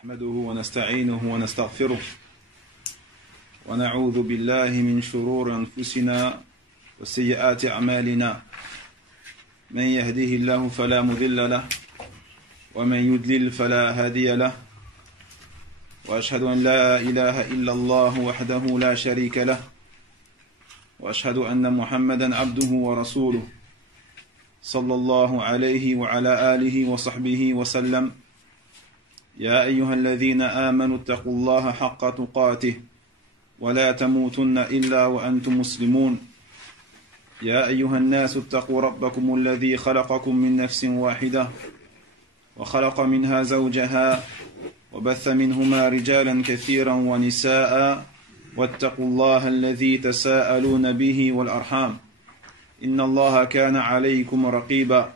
نحمده ونستعينه ونستغفره ونعوذ بالله من شرور أنفسنا وسيئات أعمالنا من يهده الله فلا مضل له ومن يضلل فلا هادي له وأشهد أن لا إله إلا الله وحده لا شريك له وأشهد أن محمدا عبده ورسوله صلى الله عليه وعلى آله وصحبه وسلم. يا أيها الذين آمنوا اتقوا الله حق تقاته ولا تموتن إلا وأنتم مسلمون. يا أيها الناس اتقوا ربكم الذي خلقكم من نفس واحدة وخلق منها زوجها وبث منهما رجالا كثيرا ونساء واتقوا الله الذي تساءلون به والأرحام إن الله كان عليكم رقيبا.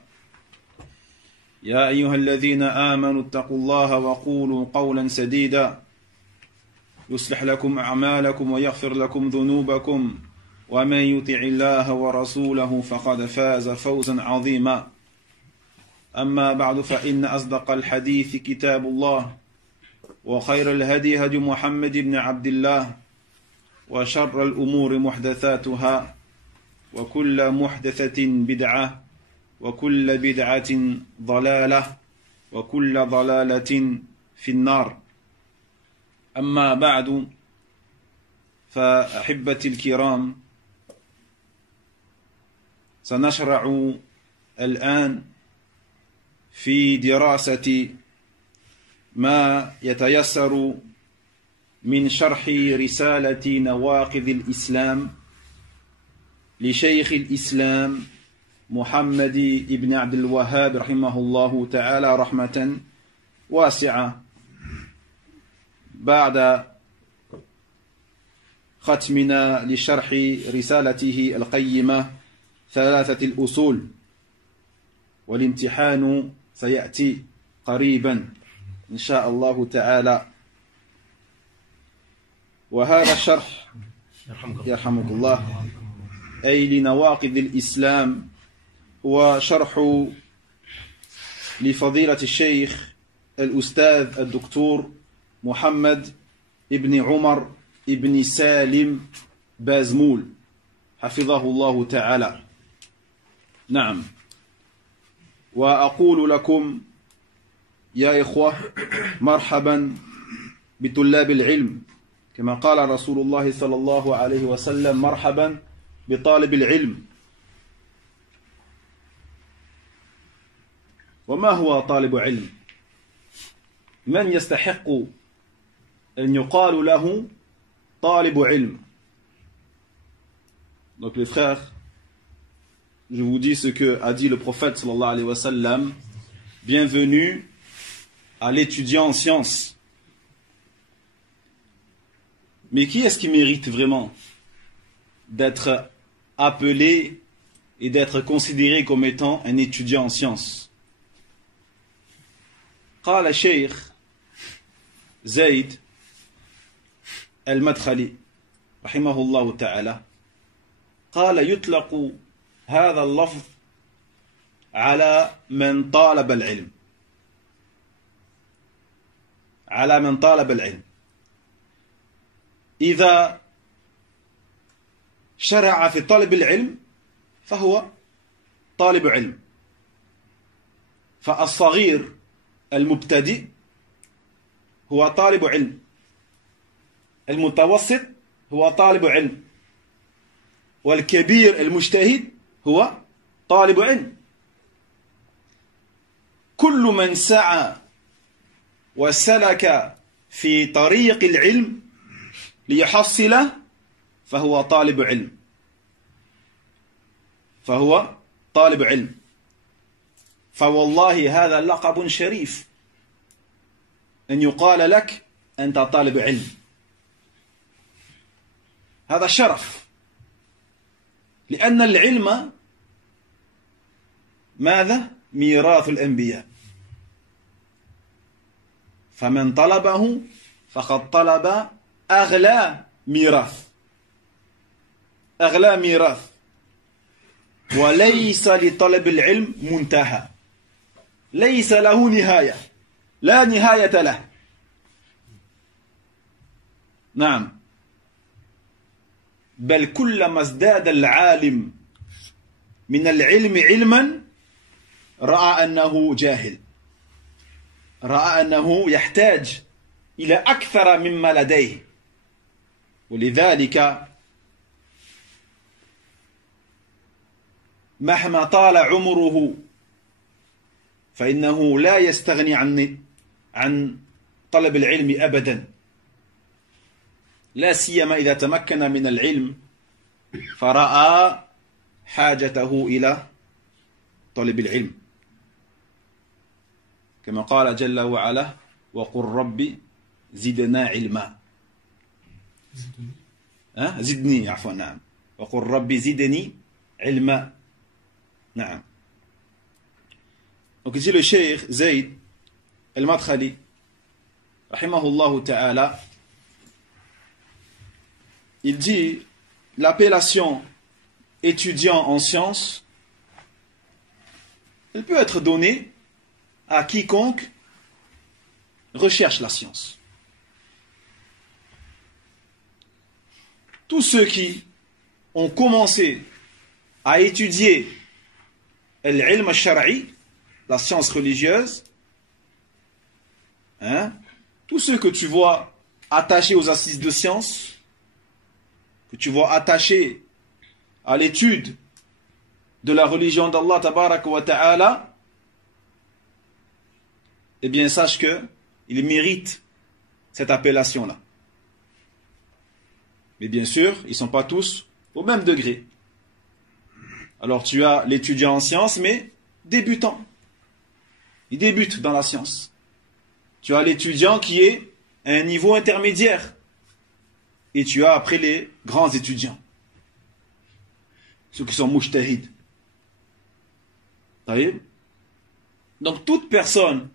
يا أيها الذين آمنوا اتقوا الله وقولوا قولا سديدا يصلح لكم أعمالكم ويغفر لكم ذنوبكم ومن يطع الله ورسوله فقد فاز فوزا عظيما. أما بعد فإن أصدق الحديث كتاب الله وخير الهدي هدي محمد بن عبد الله وشر الأمور محدثاتها وكل محدثة بدعة وكل بدعة ضلالة وكل ضلالة في النار. أما بعد فأحبتي الكرام، سنشرع الآن في دراسة ما يتيسر من شرح رسالة نواقض الإسلام لشيخ الإسلام محمد بن عبد الوهاب رحمه الله تعالى رحمة واسعة، بعد ختمنا لشرح رسالته القيمة ثلاثة الأصول، والامتحان سيأتي قريبا إن شاء الله تعالى. وهذا الشرح يرحمك الله أي لنواقض الإسلام وشرح لفضيلة الشيخ الأستاذ الدكتور محمد ابن عمر ابن سالم بازمول حفظه الله تعالى. نعم، وأقول لكم يا إخوة مرحبا بطلاب العلم، كما قال رسول الله صلى الله عليه وسلم مرحبا بطالب العلم. وما هو طالب علم؟ من يستحق أن يقال له طالب علم؟ Donc les frères, je vous dis ce que a dit le prophète sallallahu alayhi wa sallam: bienvenue à l'étudiant en sciences. Mais qui est-ce qui mérite vraiment d'être appelé et d'être considéré comme étant un étudiant en sciences? قال الشيخ زيد المدخلي رحمه الله تعالى، قال: يطلق هذا اللفظ على من طالب العلم، على من طالب العلم. إذا شرع في طلب العلم فهو طالب علم. فالصغير المبتدئ هو طالب علم، المتوسط هو طالب علم، والكبير المجتهد هو طالب علم. كل من سعى وسلك في طريق العلم ليحصله فهو طالب علم، فهو طالب علم. فوالله هذا لقب شريف أن يقال لك أنت طالب علم، هذا شرف، لأن العلم ماذا؟ ميراث الأنبياء، فمن طلبه فقد طلب أغلى ميراث، أغلى ميراث. وليس لطلب العلم منتهى، ليس له نهاية، لا نهاية له. نعم بل كلما ازداد العالم من العلم علما رأى أنه جاهل رأى أنه يحتاج إلى أكثر مما لديه ولذلك مهما طال عمره فإنه لا يستغني عن طلب العلم أبدا لا سيما إذا تمكن من العلم فرأى حاجته إلى طلب العلم كما قال جل وعلا وقل ربي زدنا علما زدني عفوا نعم وقل ربي زدني علما نعم. Donc ici le cheikh Zayd al-Madkhali rahimahullah ta'ala il dit l'appellation étudiant en sciences elle peut être donnée à quiconque recherche la science. Tous ceux qui ont commencé à étudier l'ilm al-shar'i, la science religieuse, tous ceux que tu vois attachés aux assises de science, que tu vois attachés à l'étude de la religion d'Allah tabaraka wa ta'ala, eh bien sache que ils méritent cette appellation-là. Mais bien sûr, ils ne sont pas tous au même degré. Alors tu as l'étudiant en sciences, mais débutant. Il débute dans la science. Tu as l'étudiant qui est à un niveau intermédiaire. Et tu as après les grands étudiants. Ceux qui sont mujtahid. Donc toute personne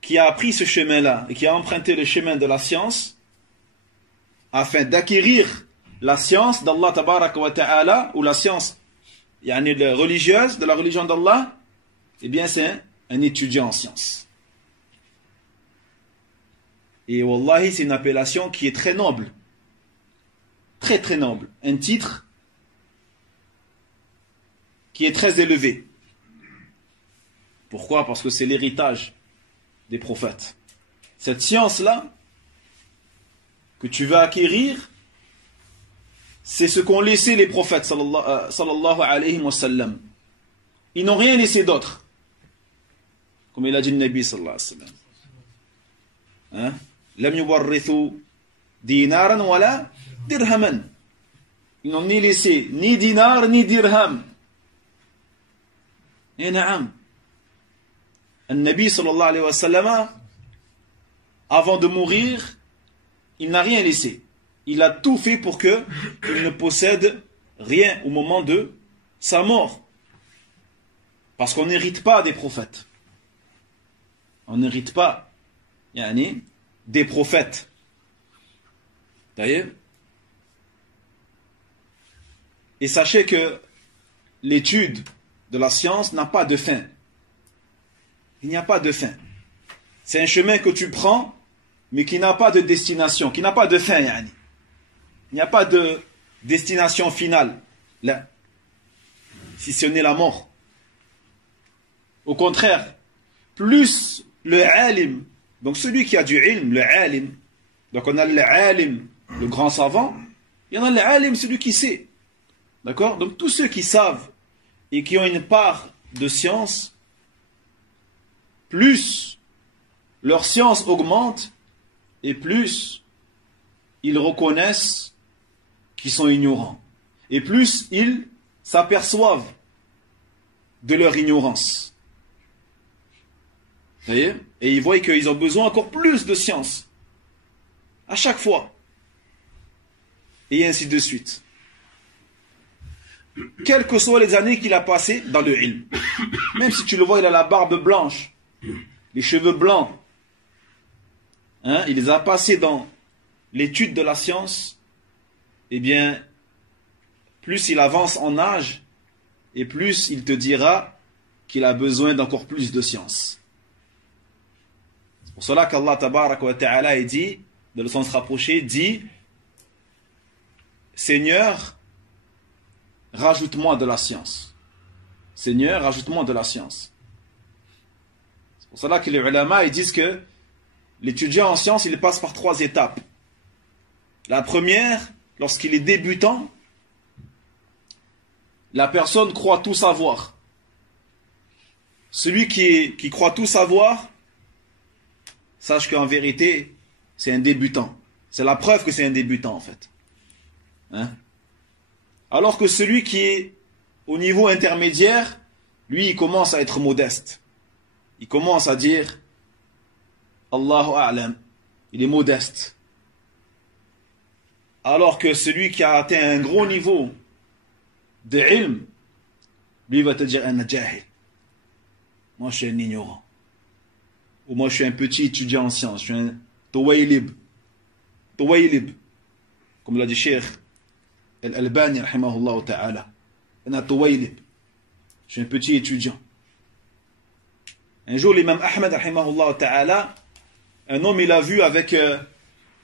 qui a appris ce chemin-là et qui a emprunté le chemin de la science afin d'acquérir la science d'Allah tabaraka wa ta'ala ou la science religieuse de la religion d'Allah, eh bien c'est un étudiant en sciences. Et wallahi c'est une appellation qui est très noble. Très très noble. Un titre qui est très élevé. Pourquoi? Parce que c'est l'héritage des prophètes. Cette science-là que tu vas acquérir, c'est ce qu'ont laissé les prophètes sallallahu alayhi wa sallam. Ils n'ont rien laissé d'autre. Comme il a dit le Nabi sallallahu alayhi wa sallam. Lam yuwarrithu dinaran wala dirhaman. Ils n'ont ni laissé ni dinar ni dirham. Et na'am. Le Nabi sallallahu alayhi wa sallam, avant de mourir, il n'a rien laissé. Il a tout fait pour qu'il ne possède rien au moment de sa mort. Parce qu'on n'hérite pas des prophètes. On n'hérite pas des prophètes. D'ailleurs. Et sachez que l'étude de la science n'a pas de fin. Il n'y a pas de fin. C'est un chemin que tu prends, mais qui n'a pas de destination, qui n'a pas de fin. Il n'y a pas de destination finale. Là, si ce n'est la mort. Au contraire, plus le alim, donc celui qui a du ilm, le alim, donc on a le alim, le grand savant, il y en a le alim, celui qui sait. D'accord? Donc tous ceux qui savent et qui ont une part de science, plus leur science augmente et plus ils reconnaissent qu'ils sont ignorants. Et plus ils s'aperçoivent de leur ignorance. Vous voyez? Et ils voient qu'ils ont besoin encore plus de science. À chaque fois. Et ainsi de suite. Quelles que soient les années qu'il a passées dans le ilm. Même si tu le vois, il a la barbe blanche, les cheveux blancs. Il les a passés dans l'étude de la science. Eh bien, plus il avance en âge, et plus il te dira qu'il a besoin d'encore plus de science. C'est pour cela qu'Allah tabaraka wa ta'ala dit, dans le sens rapproché, dit Seigneur, rajoute-moi de la science. Seigneur, rajoute-moi de la science. C'est pour cela que les ulama ils disent que l'étudiant en sciences, il passe par 3 étapes. La première, lorsqu'il est débutant, la personne croit tout savoir. Celui qui croit tout savoir, sache qu'en vérité, c'est un débutant. C'est la preuve que c'est un débutant en fait. Hein? Alors que celui qui est au niveau intermédiaire, lui, il commence à être modeste. Il commence à dire Allahu A'lam. Il est modeste. Alors que celui qui a atteint un gros niveau de ilm, lui va te dire Ana jahil. Moi, je suis un ignorant. Ou moi, je suis un petit étudiant en sciences. Je suis un tawaylib. Tawaylib. Comme l'a dit Cheikh Al-Albani, rahimahullah ta'ala. Ana tawaylib. Je suis un petit étudiant. Un jour, l'imam Ahmed, rahimahullah ta'ala, un homme, il a vu avec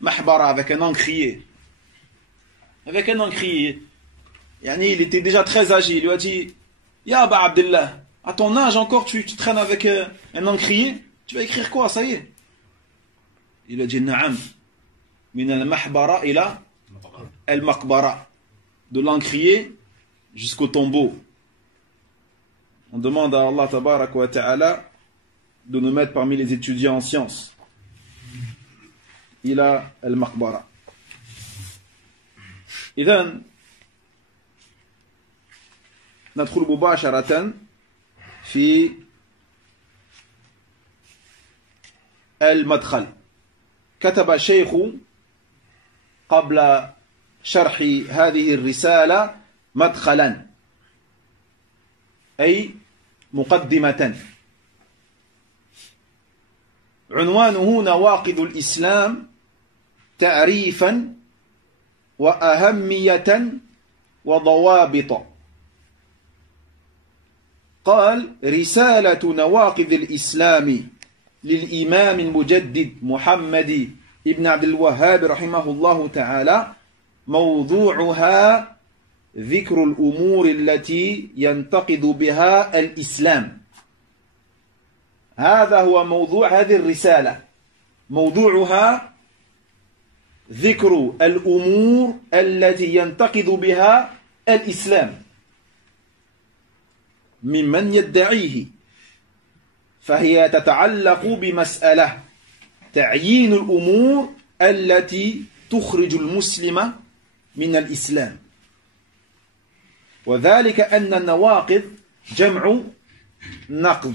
mahbara, avec un encrier. Avec un encrier. Yani, il était déjà très âgé. Il lui a dit Ya Aba Abdullah, à ton âge encore, tu traînes avec un encrier. Tu vas écrire quoi, ça y est? Il a dit Na'am. Min al-mahbara ila al-maqbara. De l'encrier jusqu'au tombeau. On demande à Allah tabarak wa ta'ala de nous mettre parmi les étudiants en sciences. Ila al-maqbara. إذن ندخل مباشرة في المدخل. كتب الشيخ قبل شرح هذه الرسالة مدخلا أي مقدمة عنوانه نواقض الإسلام تعريفا وأهمية وضوابط. قال رسالة نواقض الإسلام للإمام المجدد محمد ابن عبد الوهاب رحمه الله تعالى موضوعها ذكر الأمور التي ينتقد بها الإسلام. هذا هو موضوع هذه الرسالة. موضوعها ذكر الأمور التي ينتقد بها الإسلام ممن يدعيه، فهي تتعلق بمسألة تعيين الأمور التي تخرج المسلم من الإسلام، وذلك أن النواقض جمع نقض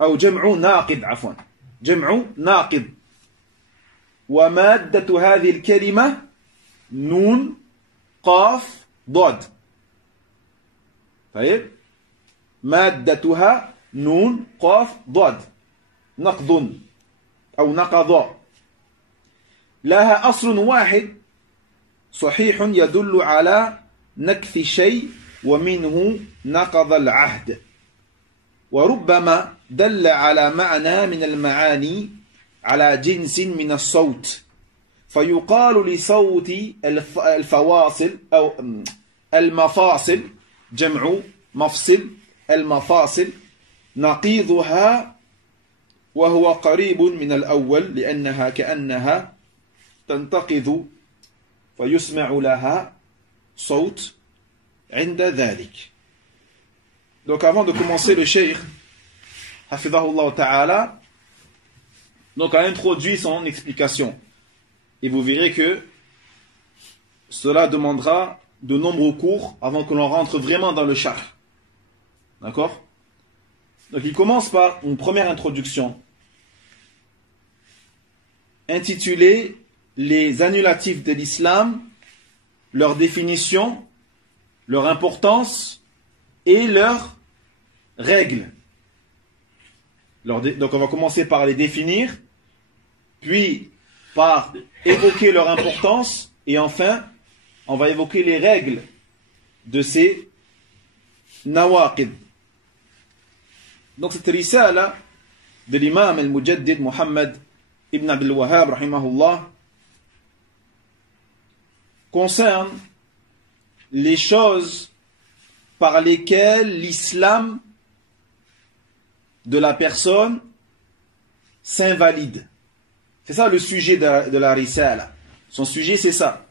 أو جمع ناقض عفوا جمع ناقض، ومادة هذه الكلمة نون قاف ضاد. طيب مادتها نون قاف ضاد نقض أو نقض. لها أصل واحد صحيح يدل على نكث شيء ومنه نقض العهد، وربما دل على معنى من المعاني على جنس من الصوت، فيقال لصوت الفواصل أو المفاصل جمع مفصل المفاصل نقيضها، وهو قريب من الأول لأنها كأنها تنتقض فيسمع لها صوت عند ذلك. Donc avant de commencer, le cheikh Hafidhahullah Ta'ala donc a introduit son explication. Et vous verrez que cela demandera de nombreux cours avant que l'on rentre vraiment dans le charh. D'accord? Donc il commence par une première introduction intitulée Les annulatifs de l'islam, leur définition, leur importance et leurs règles. Donc on va commencer par les définir, puis par évoquer leur importance, et enfin on va évoquer les règles de ces nawaqid. Donc cette risala de l'imam al-Mujaddid Muhammad ibn Abdul Wahhab rahimahullah concerne les choses par lesquelles l'islam de la personne s'invalide. C'est ça le sujet de la risala. Son sujet, c'est ça.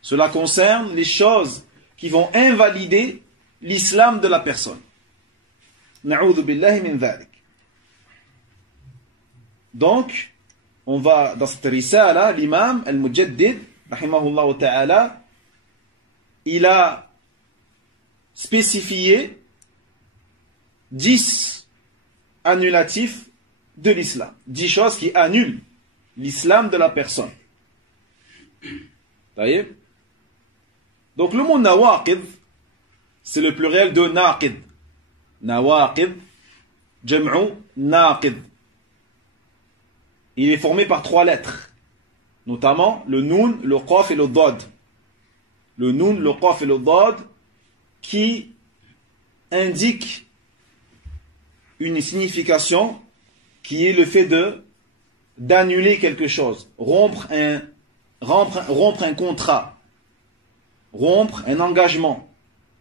Cela concerne les choses qui vont invalider l'islam de la personne. Na'udhu billahi min dhalik. Donc, on va, dans cette risala, l'imam al-Mujaddid, rahimahullah ta'ala, il a spécifié 10 annulatifs de l'islam. 10 choses qui annulent l'islam de la personne. Voyez? Donc le mot nawaqid, c'est le pluriel de naqid. Nawaqid, jam'u naqid. Il est formé par 3 lettres, notamment le noun, le qaf et le dad. Le noun, le qaf et le dad qui indiquent une signification qui est le fait d'annuler quelque chose, rompre un contrat, rompre un engagement,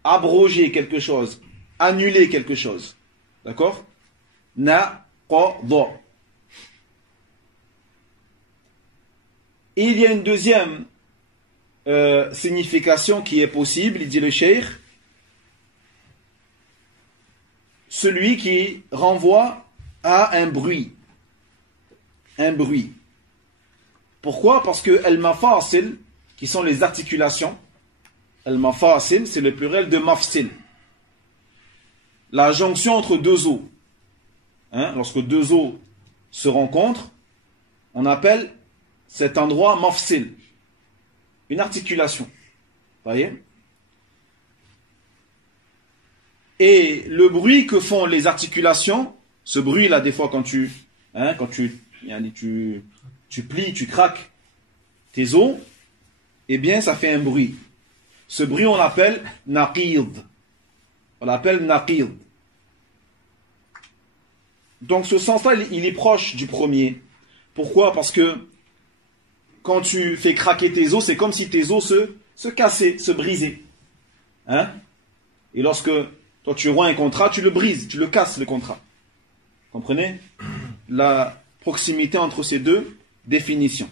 abroger quelque chose, annuler quelque chose. D'accord? Naqada. Et il y a une deuxième signification qui est possible, il dit le cheikh, celui qui renvoie à un bruit. Un bruit. Pourquoi? Parce que al-mafasil, qui sont les articulations, al-mafasil, c'est le pluriel de mafsil. La jonction entre deux os. Lorsque deux os se rencontrent, on appelle cet endroit mafsil. Une articulation. Voyez? Et le bruit que font les articulations, ce bruit-là, des fois, quand tu plies, tu craques tes os, eh bien, ça fait un bruit. Ce bruit, on l'appelle naqid. On l'appelle naqid. Donc, ce sens-là, il est proche du premier. Pourquoi? Parce que quand tu fais craquer tes os, c'est comme si tes os se cassaient, se brisaient. Et lorsque toi, tu romps un contrat, tu le brises, tu le casses, le contrat. Comprenez la proximité entre ces deux définitions.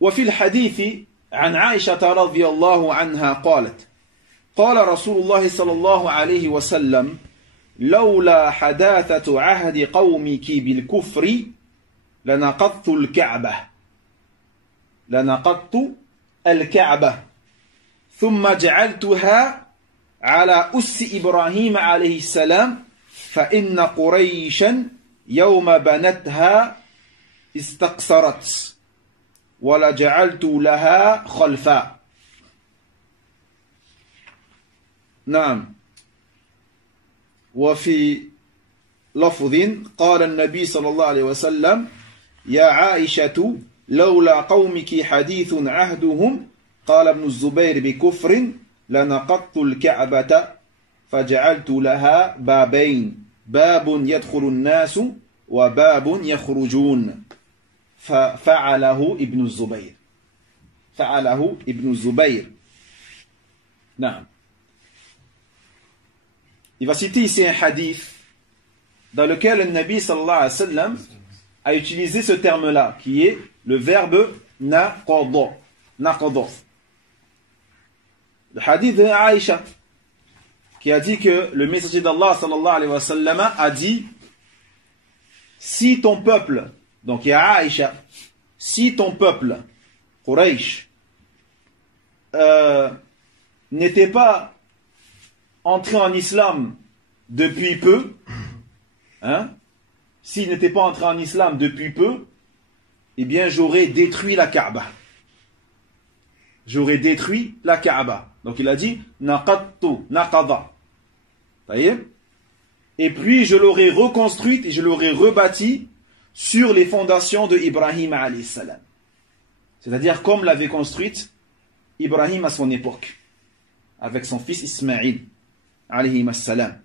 وفي الحديث عن عائشة رضي الله عنها قالت قال رسول الله صلى الله عليه وسلم لولا حداثة عهد قومك بالكفر لنقضت الكعبة ثم جعلتها على أس إبراهيم عليه السلام فإن قريشا يوم بنتها استقصرت ولجعلت لها خلفا. نعم. وفي لفظ قال النبي صلى الله عليه وسلم يا عائشة لولا قومك حديث عهدهم قال ابن الزبير بكفر لنقضت الكعبة فجعلت لها بابين باب يدخل الناس وباب يخرجون ففعله ابن الزبير. فعله ابن الزبير. نعم. Il va citer ici un hadith dans lequel le Nabi sallallahu alayhi wa sallam a utilisé ce terme-là, qui est le verbe naqada. Naqada. Le hadith de Aïcha, qui a dit que le messager d'Allah sallallahu alayhi wa sallam a dit: si ton peuple, donc il y a Aïcha, si ton peuple, Quraysh, n'était pas entré en islam depuis peu, s'il n'était pas entré en islam depuis peu, eh bien j'aurais détruit la Kaaba. J'aurais détruit la Kaaba. Donc il a dit naqadtu, naqada. Et puis je l'aurais reconstruite et je l'aurais rebâtie sur les fondations de Ibrahim alayhi salam. C'est-à-dire comme l'avait construite Ibrahim à son époque, avec son fils Ismaïl alayhi salam.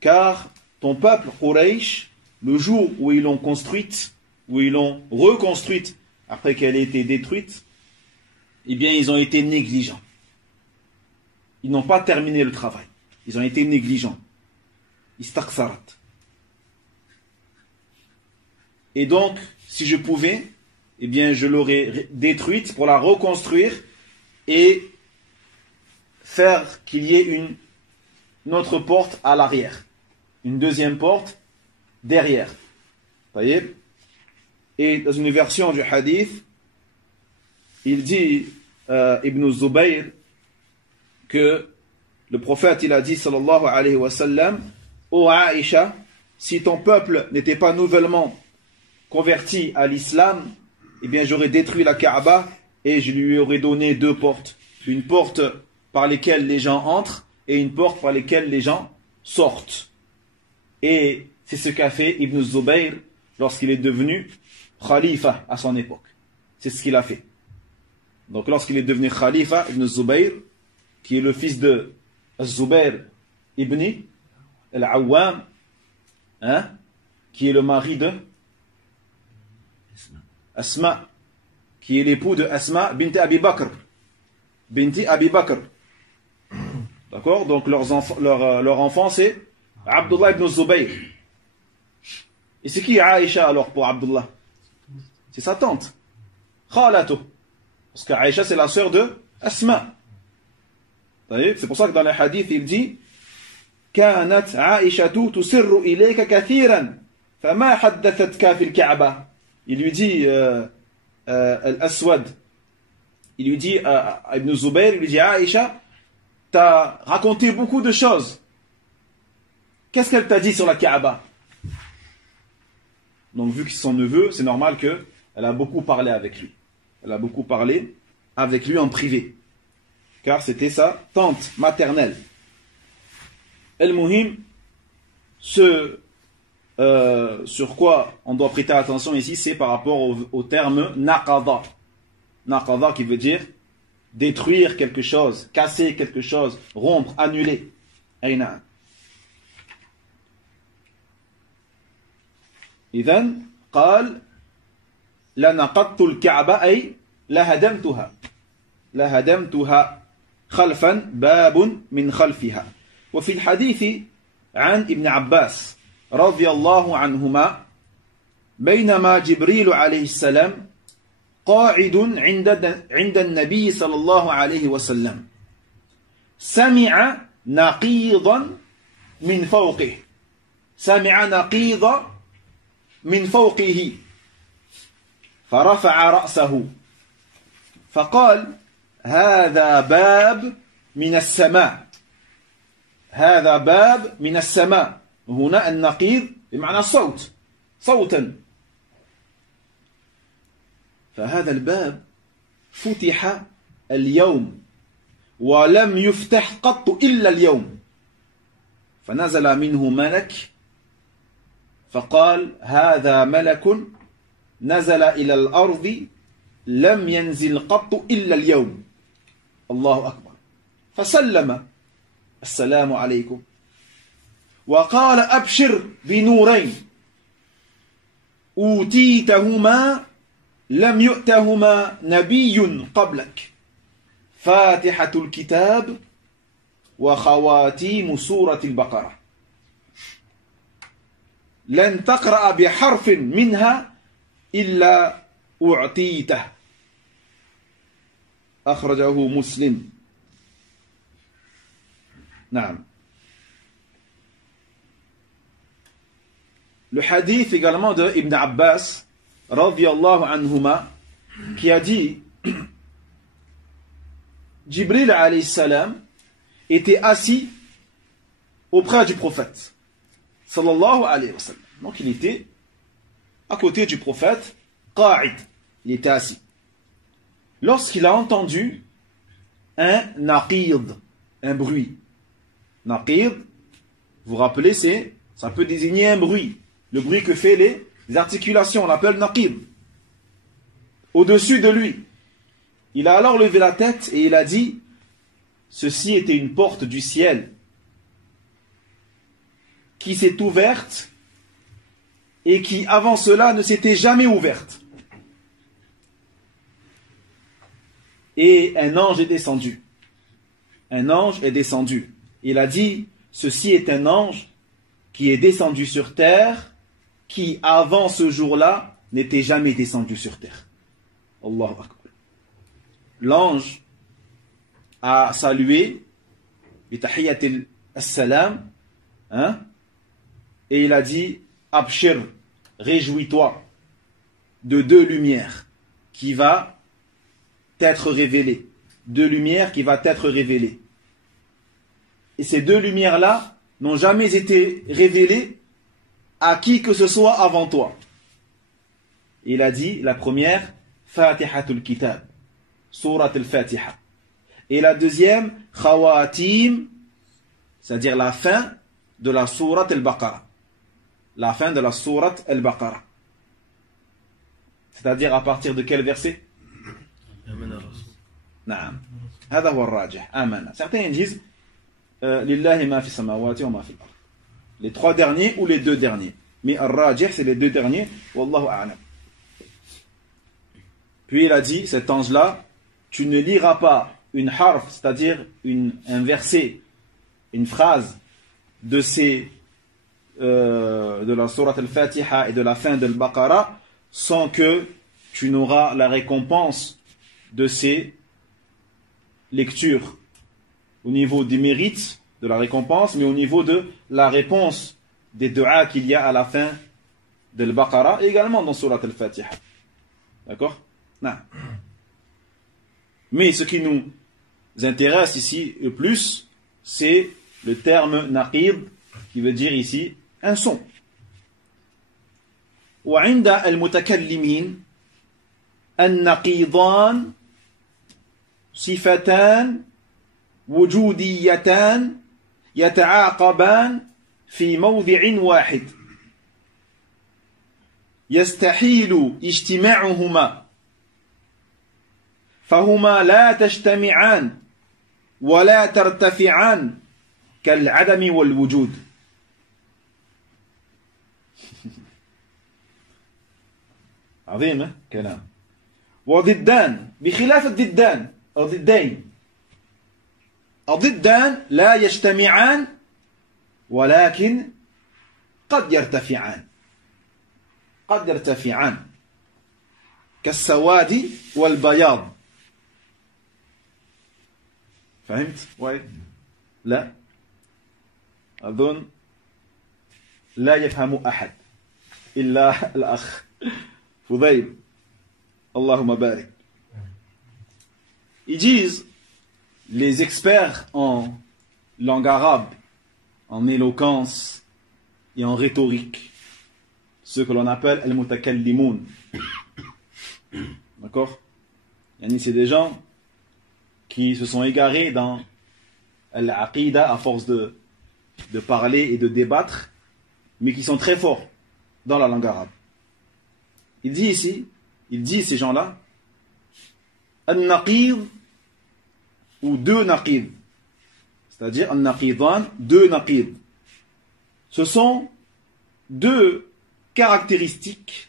Car ton peuple Quraysh, le jour où ils l'ont construite, où ils l'ont reconstruite après qu'elle ait été détruite, eh bien, ils ont été négligents. Ils n'ont pas terminé le travail. Ils ont été négligents. Istaksarat. Et donc, si je pouvais, eh bien, je l'aurais détruite pour la reconstruire et faire qu'il y ait une autre porte à l'arrière. Une deuxième porte derrière. Vous voyez? Et dans une version du hadith, il dit, Ibn Zubayr, que le prophète, il a dit, sallallahu alayhi wa sallam, ô Aïcha, si ton peuple n'était pas nouvellement converti à l'islam, eh bien j'aurais détruit la Kaaba et je lui aurais donné deux portes. Une porte par lesquelles les gens entrent et une porte par lesquelles les gens sortent. Et c'est ce qu'a fait Ibn Zubayr lorsqu'il est devenu khalifa à son époque. C'est ce qu'il a fait. Donc lorsqu'il est devenu khalifa, Ibn Zubayr, qui est le fils de Zubayr ibn al-Awwam, hein, qui est le mari de Asma, qui est l'époux de Asma binti Abi Bakr. Binti Abi Bakr. D'accord? Donc leur enfant c'est Abdullah ibn Zubayr. Et c'est qui Aïcha alors pour Abdullah? C'est sa tante. Khalato. Parce qu'Aïcha c'est la sœur de Asma. C'est pour ça que dans le hadith il dit كانت عائشة تسر إليك كثيرا فما حدثتك في الكعبة. Il lui dit Al-Aswad, il lui dit à Ibn Zubayr, il lui dit Aïcha, t'as raconté beaucoup de choses. Qu'est-ce qu'elle t'a dit sur la Kaaba? Donc vu que c'est son neveu, c'est normal qu'elle a beaucoup parlé avec lui. Elle a beaucoup parlé avec lui en privé. Car c'était sa tante maternelle. El-Muhim, sur quoi on doit prêter attention ici, c'est par rapport au terme naqada. Naqada qui veut dire détruire quelque chose, casser quelque chose, rompre, annuler. Aïna. إذن قال لنقضت الكعبة أي لهدمتها خلفا باب من خلفها. وفي الحديث عن ابن عباس رضي الله عنهما بينما جبريل عليه السلام قاعد عند النبي صلى الله عليه وسلم سمع نقيضا من فوقه من فوقه فرفع رأسه فقال هذا باب من السماء هذا باب من السماء. هنا النقيض بمعنى الصوت صوتا. فهذا الباب فتح اليوم ولم يفتح قط إلا اليوم. فنزل منه ملك فقال هذا ملك نزل إلى الأرض لم ينزل قط إلا اليوم. الله أكبر. فسلم السلام عليكم وقال أبشر بنورين أوتيتهما لم يؤتهما نبي قبلك فاتحة الكتاب وخواتيم سورة البقرة لن تقرأ بحرف منها إلا أعطيته. أخرجه مسلم. نعم. Le hadith également de Ibn Abbas radiyallahu anhuma qui a dit Jibril alayhi salam était assis auprès du prophète sallallahu alayhi wa sallam. Donc il était à côté du prophète qa'id, il était assis. Lorsqu'il a entendu un naqid, un bruit. Naqid, vous vous rappelez, ça peut désigner un bruit. Le bruit que fait les articulations, on l'appelle naqid. Au-dessus de lui. Il a alors levé la tête et il a dit, ceci était une porte du ciel qui s'est ouverte et qui avant cela ne s'était jamais ouverte. et un ange est descendu. Un ange est descendu. Il a dit, ceci est un ange qui est descendu sur terre, qui avant ce jour-là n'était jamais descendu sur terre. Allahu Akbar. L'ange a salué, bitahiyyatil assalam, et il a dit, Abshir, réjouis-toi de deux lumières qui va t'être révélées. Deux lumières qui va t'être révélées. Et ces deux lumières-là n'ont jamais été révélées à qui que ce soit avant toi. Il a dit, la première, Fatihatul Kitab, Surat al-Fatiha. Et la deuxième, Khawatim, c'est-à-dire la fin de la Surat al-Baqarah. La fin de la Surat al-Baqarah. C'est-à-dire à partir de quel verset? Naam. هذا هو الراجح. Amana. Certains disent Lillahi ma fi samawati wa ma fi al-ard. Les trois derniers ou les deux derniers. Mais al-rajih, c'est les deux derniers. Wallahu a'lam. Puis il a dit, cet ange-là, tu ne liras pas une harf, c'est-à-dire un verset, une phrase de la Surat al-Fatiha et de la fin de al-Baqarah sans que tu n'auras la récompense de ces lectures au niveau des mérites de la récompense, mais au niveau de la réponse des du'as qu'il y a à la fin de al-Baqarah et également dans Surat al-Fatiha. D'accord? Non. Mais ce qui nous intéresse ici le plus, c'est le terme naqid, qui veut dire ici un son. وعند المتكلمين النقيضان صفتان وجوديتان يتعاقبان في موضع واحد يستحيل اجتماعهما فهما لا تجتمعان ولا ترتفعان كالعدم والوجود. عظيم كلام. وضدان بخلاف الضدان أو ضدين. الضدان لا يجتمعان ولكن قد يرتفعان. قد يرتفعان كالسواد والبياض. فهمت؟ وي؟ لا أظن لا يفهم أحد إلا الأخ فضيل. Allahumma barik. Ils disent, les experts en langue arabe, en éloquence et en rhétorique, ceux que l'on appelle al-mutakallimun. D'accord? C'est des gens qui se sont égarés dans l'aqidah à force de parler et de débattre, mais qui sont très forts dans la langue arabe. Il dit ici, il dit ces gens-là, an-naqid ou deux naqid, c'est-à-dire an-naqidan, deux naqid. Ce sont deux caractéristiques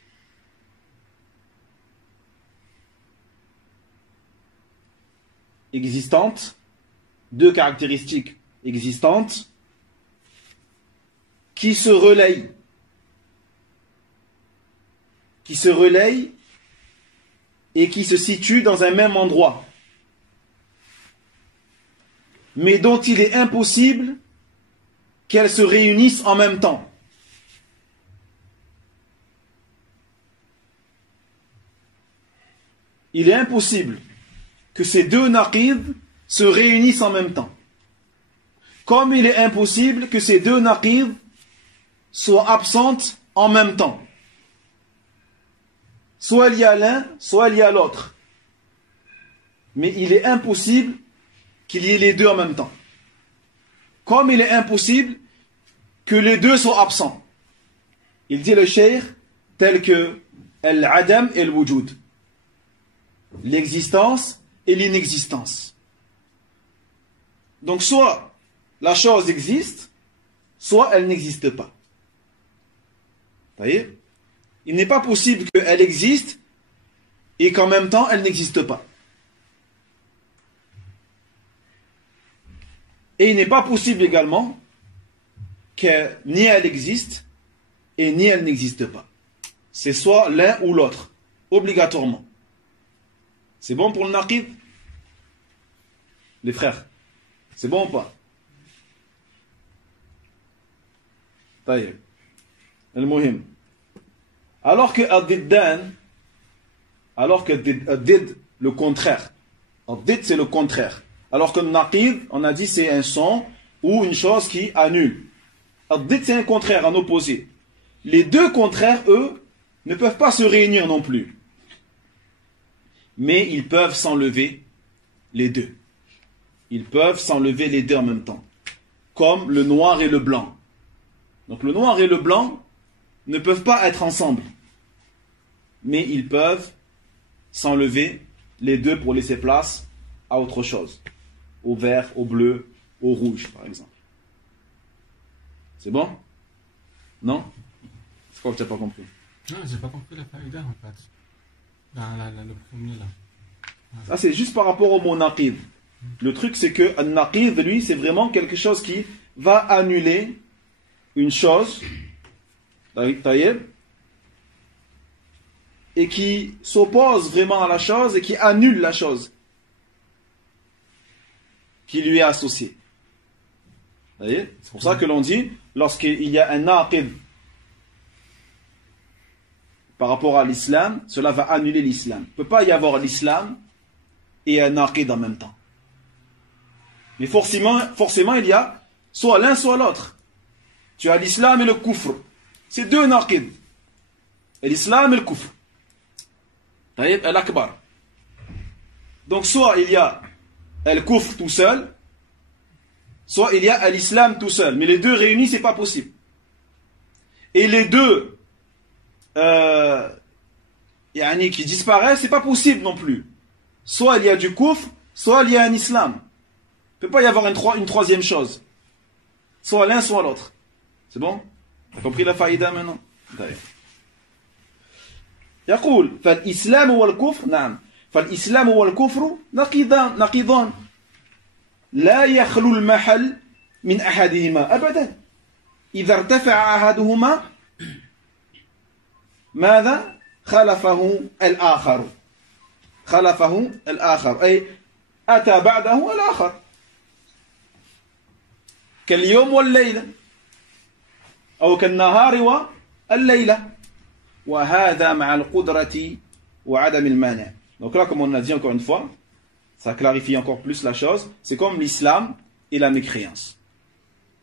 existantes, deux caractéristiques existantes qui se relayent et qui se situent dans un même endroit, mais dont il est impossible qu'elles se réunissent en même temps. Il est impossible que ces deux naqid se réunissent en même temps. Comme il est impossible que ces deux naqid soient absentes en même temps. Soit il y a l'un, soit il y a l'autre. Mais il est impossible qu'il y ait les deux en même temps. Comme il est impossible que les deux soient absents. Il dit le cheikh tel que al-adam et le wujud. L'existence et l'inexistence. Donc soit la chose existe, soit elle n'existe pas. Vous voyez? Il n'est pas possible qu'elle existe et qu'en même temps elle n'existe pas. Et il n'est pas possible également que ni elle existe et ni elle n'existe pas. C'est soit l'un ou l'autre, obligatoirement. C'est bon pour le naqid? Les frères, c'est bon ou pas? Taïeb. Al-Muhim. Alors que ad-diddan, alors que ad-did, le contraire. Ad-did, c'est le contraire. Alors que le naqid, on a dit, c'est un son ou une chose qui annule. Ad-did, c'est un contraire, un opposé. Les deux contraires, eux, ne peuvent pas se réunir non plus. Mais ils peuvent s'enlever les deux. Ils peuvent s'enlever les deux en même temps. Comme le noir et le blanc. Donc le noir et le blanc ne peuvent pas être ensemble. Mais ils peuvent s'enlever les deux pour laisser place à autre chose. Au vert, au bleu, au rouge, par exemple. C'est bon? Non? C'est quoi que tu n'as pas compris? Non, j'ai pas compris la faïda en fait. Le premier là. Ça, c'est juste par rapport au mot naqid. Le truc, c'est que un naqid, lui, c'est vraiment quelque chose qui va annuler une chose, et qui s'oppose vraiment à la chose et qui annule la chose qui lui est associée. C'est pour ça que l'on dit, lorsqu'il y a un naqid par rapport à l'islam, cela va annuler l'islam. Il ne peut pas y avoir l'islam et un naqid en même temps. Mais forcément, il y a soit l'un, soit l'autre. Tu as l'islam et le kufr. C'est deux naqid. Et l'islam et le kufr. Taïb al-akbar. Donc soit il y a le kufr tout seul, soit il y a l'islam tout seul. Mais les deux réunis, c'est pas possible. Et les deux qui disparaissent, c'est pas possible non plus. Soit il y a du kufr, soit il y a un islam. Il ne peut pas y avoir une troisième chose. Soit l'un, soit l'autre. C'est bon? Tu as compris la faïda maintenant? يقول فالإسلام والكفر نعم فالإسلام والكفر نقيضان لا يخلو المحل من أحدهما أبدا إذا ارتفع أحدهما ماذا خلفه الآخر أي أتى بعده الآخر كاليوم والليلة أو كالنهار والليلة وهذا مع القدرة وعدم المانع. Donc là, comme on a dit encore une fois, ça clarifie encore plus la chose. C'est comme l'islam et la mécréance.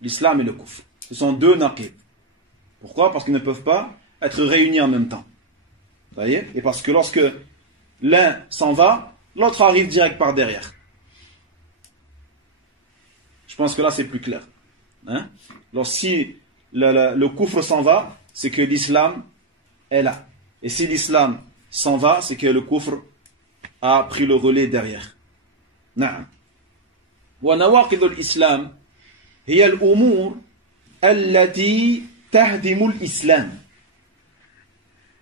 L'islam et le kufr. Ce sont deux naqid. Pourquoi? Parce qu'ils ne peuvent pas être réunis en même temps. Vous voyez? Et parce que lorsque l'un s'en va, l'autre arrive direct par derrière. Je pense que là c'est plus clair. Hein? Si le kufr s'en va, c'est que l'islam est là. Et si l'islam s'en va, c'est que le kufr a pris le relais derrière. نعم. ونواقض الإسلام هي الأمور التي تهدم الإسلام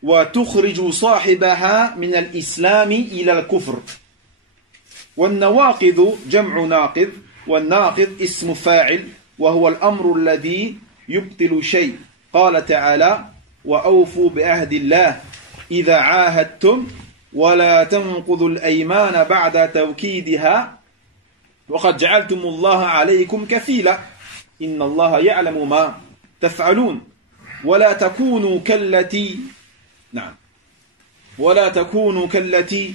وتخرج صاحبها من الإسلام إلى الكفر. والنواقض جمع ناقض والناقض اسم فاعل وهو الأمر الذي يبطل شيء. قال تعالى وأوفوا بعهد الله إذا عاهدتم ولا تنقضوا الأيمان بعد توكيدها وقد جعلتم الله عليكم كفيلا إن الله يعلم ما تفعلون ولا تكونوا كالتي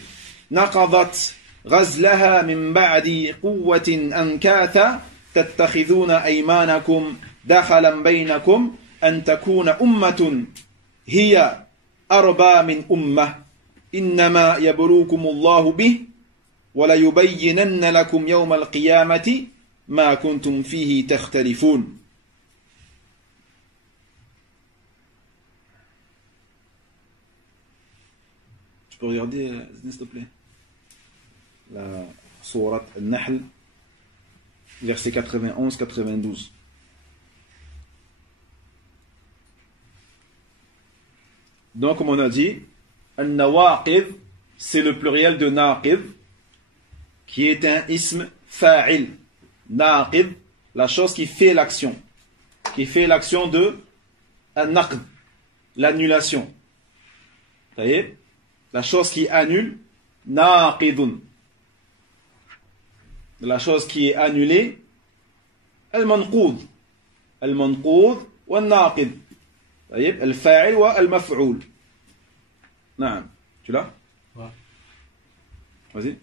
نقضت غزلها من بعد قوة أنكاثا تتخذون أيمانكم دخلا بينكم أن تكون أمة هي أربى من أمة إنما يبلوكم الله به وليبينن لكم يوم القيامة ما كنتم فيه تختلفون. Tu peux regarder, s'il te plaît, la sourate Al-Nahl, verset 91-92. Donc, comme on a dit, Al-Nawaqid, c'est le pluriel de Naqid, qui est un ism fa'il. Naqid, la chose qui fait l'action de an-naqd, l'annulation. Vous voyez, la chose qui annule, naqidun. La chose qui est annulée, al-manqoud. Al-manqoud wa al-naqid. Vous voyez, al-fa'il wa al-maf'oul. Naam. Tu l'as? Ouais. Vas-y.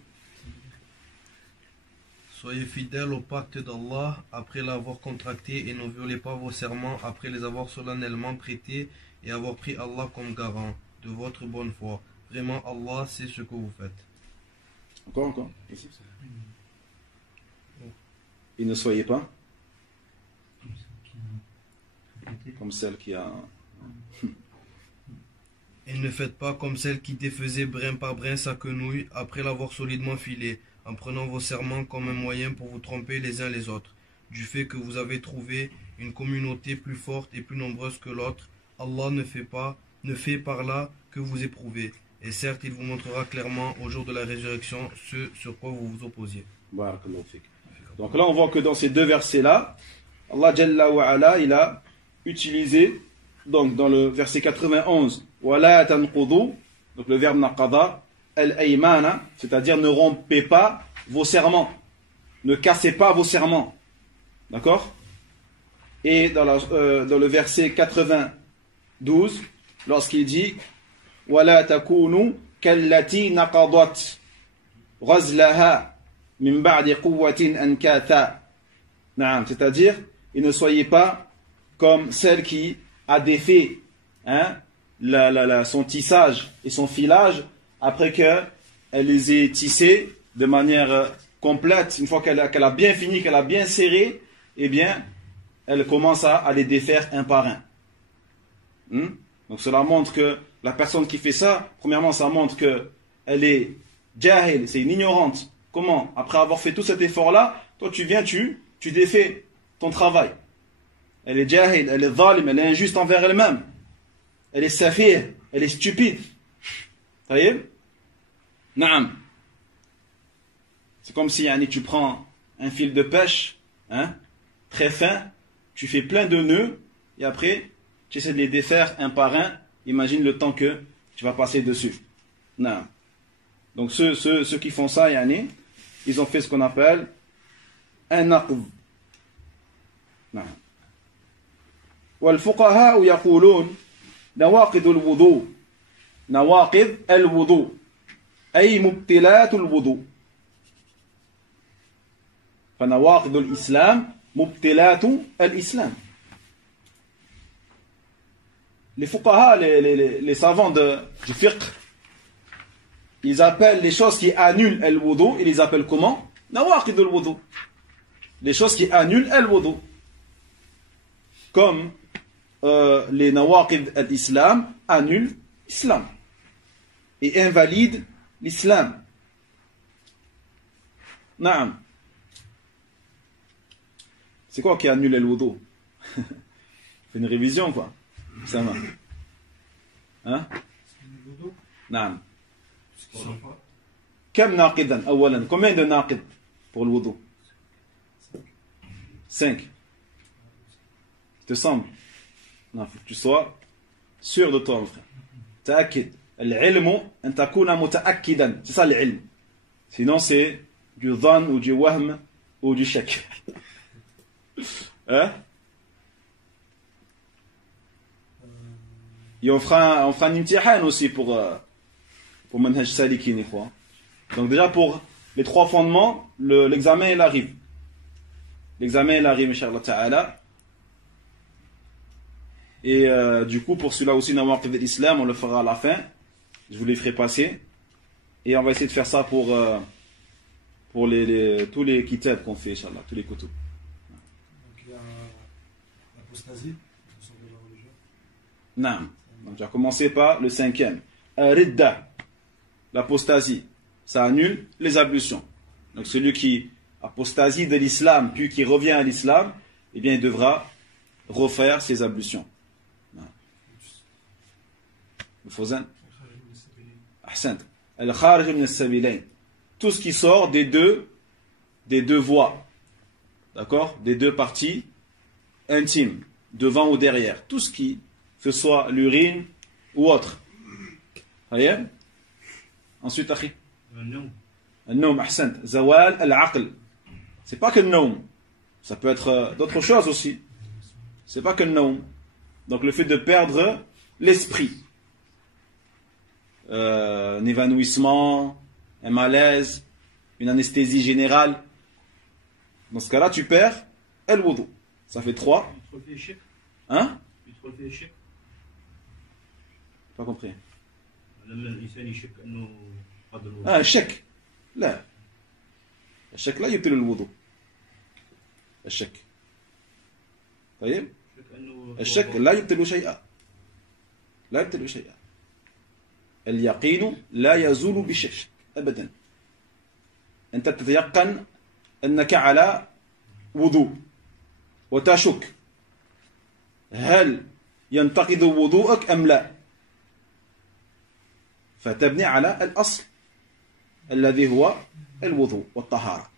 Soyez fidèles au pacte d'Allah après l'avoir contracté et ne violez pas vos serments après les avoir solennellement prêtés et avoir pris Allah comme garant de votre bonne foi. Vraiment, Allah sait ce que vous faites. Encore. Ici. Et ne soyez pas comme celle qui a... Et ne faites pas comme celle qui défaisait brin par brin sa quenouille après l'avoir solidement filée, en prenant vos serments comme un moyen pour vous tromper les uns les autres. Du fait que vous avez trouvé une communauté plus forte et plus nombreuse que l'autre, Allah ne fait par là que vous éprouvez. Et certes, il vous montrera clairement au jour de la résurrection ce sur quoi vous vous opposiez. Barakallahu fik. Donc là, on voit que dans ces deux versets-là, Allah Jalla wa Ala, il a utilisé, donc dans le verset 91, wala tanqudu, donc le verbe naqada, al-aymana, c'est-à-dire ne rompez pas vos serments, ne cassez pas vos serments, d'accord? Et dans le verset 92, lorsqu'il dit wala takunu kallati naqadat ghazlaha min ba'di quwwatin ankatha, c'est-à-dire, et ne soyez pas comme celle qui a défait son tissage et son filage après qu'elle les ait tissés de manière complète. Une fois qu'elle a bien fini, qu'elle a bien serré, eh bien, elle commence à les défaire un par un. Donc cela montre que la personne qui fait ça, premièrement, ça montre qu'elle est jahil, c'est une ignorante. Comment? Après avoir fait tout cet effort-là, toi tu viens, tu défais ton travail. Elle est jahil, elle est zalim, elle est injuste envers elle-même. Elle est safir, elle est stupide. Vous voyez? Naam. C'est comme si tu prends un fil de pêche, très fin, tu fais plein de nœuds, et après, tu essaies de les défaire un par un. Imagine le temps que tu vas passer dessus. Naam. Donc ceux qui font ça, ils ont fait ce qu'on appelle un naqd. Naam. والفقهاء يقولون نواقض الوضوء أي مبتلات الوضوء فنواقض الإسلام مبتلات الإسلام. Les fuqaha, les savants du fiqh, ils appellent les choses qui annulent al-wudu, ils les appellent comment? Nawaqid al-wudu. Les choses qui annulent al-wudu. Comme les nawaqid al-islam annulent l'islam et invalident l'islam. Naam. C'est quoi qui annule al-wudu? Fais une révision quoi. Ça va. Hein? Naam. Kam naqidan awalan? Combien de naqid pour le wudu? 5. Te semble? Non, faut que tu sois sûr de toi, mon frère. Ta'akid. L'ilmu, an takuna muta'akkidan. C'est ça l'ilm. Sinon, c'est du dhan ou du wahm ou du shak. Hein? Et on fera un imtihan aussi pour Manhaj Salikin. Donc déjà pour les 3 fondements, l'examen il arrive. L'examen il arrive, Inch'Allah Ta'ala. Et du coup, pour celui-là aussi, Nawaqid al-Islam, on le fera à la fin. Je vous les ferai passer. Et on va essayer de faire ça pour tous les kitabs qu'on fait, Inch'Allah, tous les kutub. Donc il y a l'apostasie, de la religion. Non. Donc tu as commencé par le 5e. Ridda, l'apostasie, ça annule les ablutions. Donc celui qui apostasie de l'islam, puis qui revient à l'islam, eh bien il devra refaire ses ablutions. Le Fawzan. Ahsant. Al-Kharij min as-sabilayn. Tout ce qui sort des deux voies. d'accord, des deux parties intimes, devant ou derrière. Tout ce qui, que ce soit l'urine ou autre. Voyez? Ensuite, akhi. النوم أحسنت زوال العقل. C'est pas que le nom. Ça peut être d'autres choses aussi. C'est pas que le nom. Donc le fait de perdre l'esprit. Un évanouissement, un malaise, une anesthésie générale. Dans ce cas-là, tu perds el wudu. Ça fait 3. Hein? Pas compris. Ah, الشك. لا. الشك لا يبطل الوضوء. الشك. طيب؟ الشك لا يبطل شيئا. لا يبطل شيئا. اليقين لا يزول بالشك أبدا. أنت تتيقن أنك على وضوء وتشك هل ينتقض وضوءك أم لا، فتبني على الأصل الذي هو الوضوء والطهارة.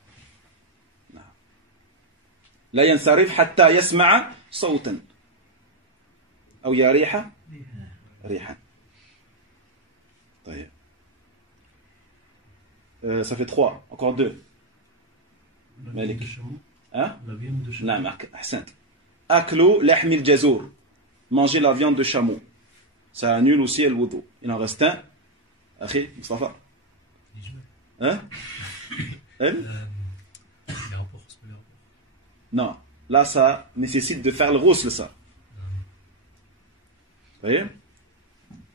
لا ينصرف حتى يسمع صوتا أو يريح ريحا. طيب. Ça fait 3, encore 2. مالك. Hein? نعم أحسنت. أكل لحم الجزور. Manger la viande de chameau. Ça annule aussi le wudu. Il en reste un. أخي مصطفى. Hein? Non, là ça nécessite de faire le ghusl, ça. Vous voyez?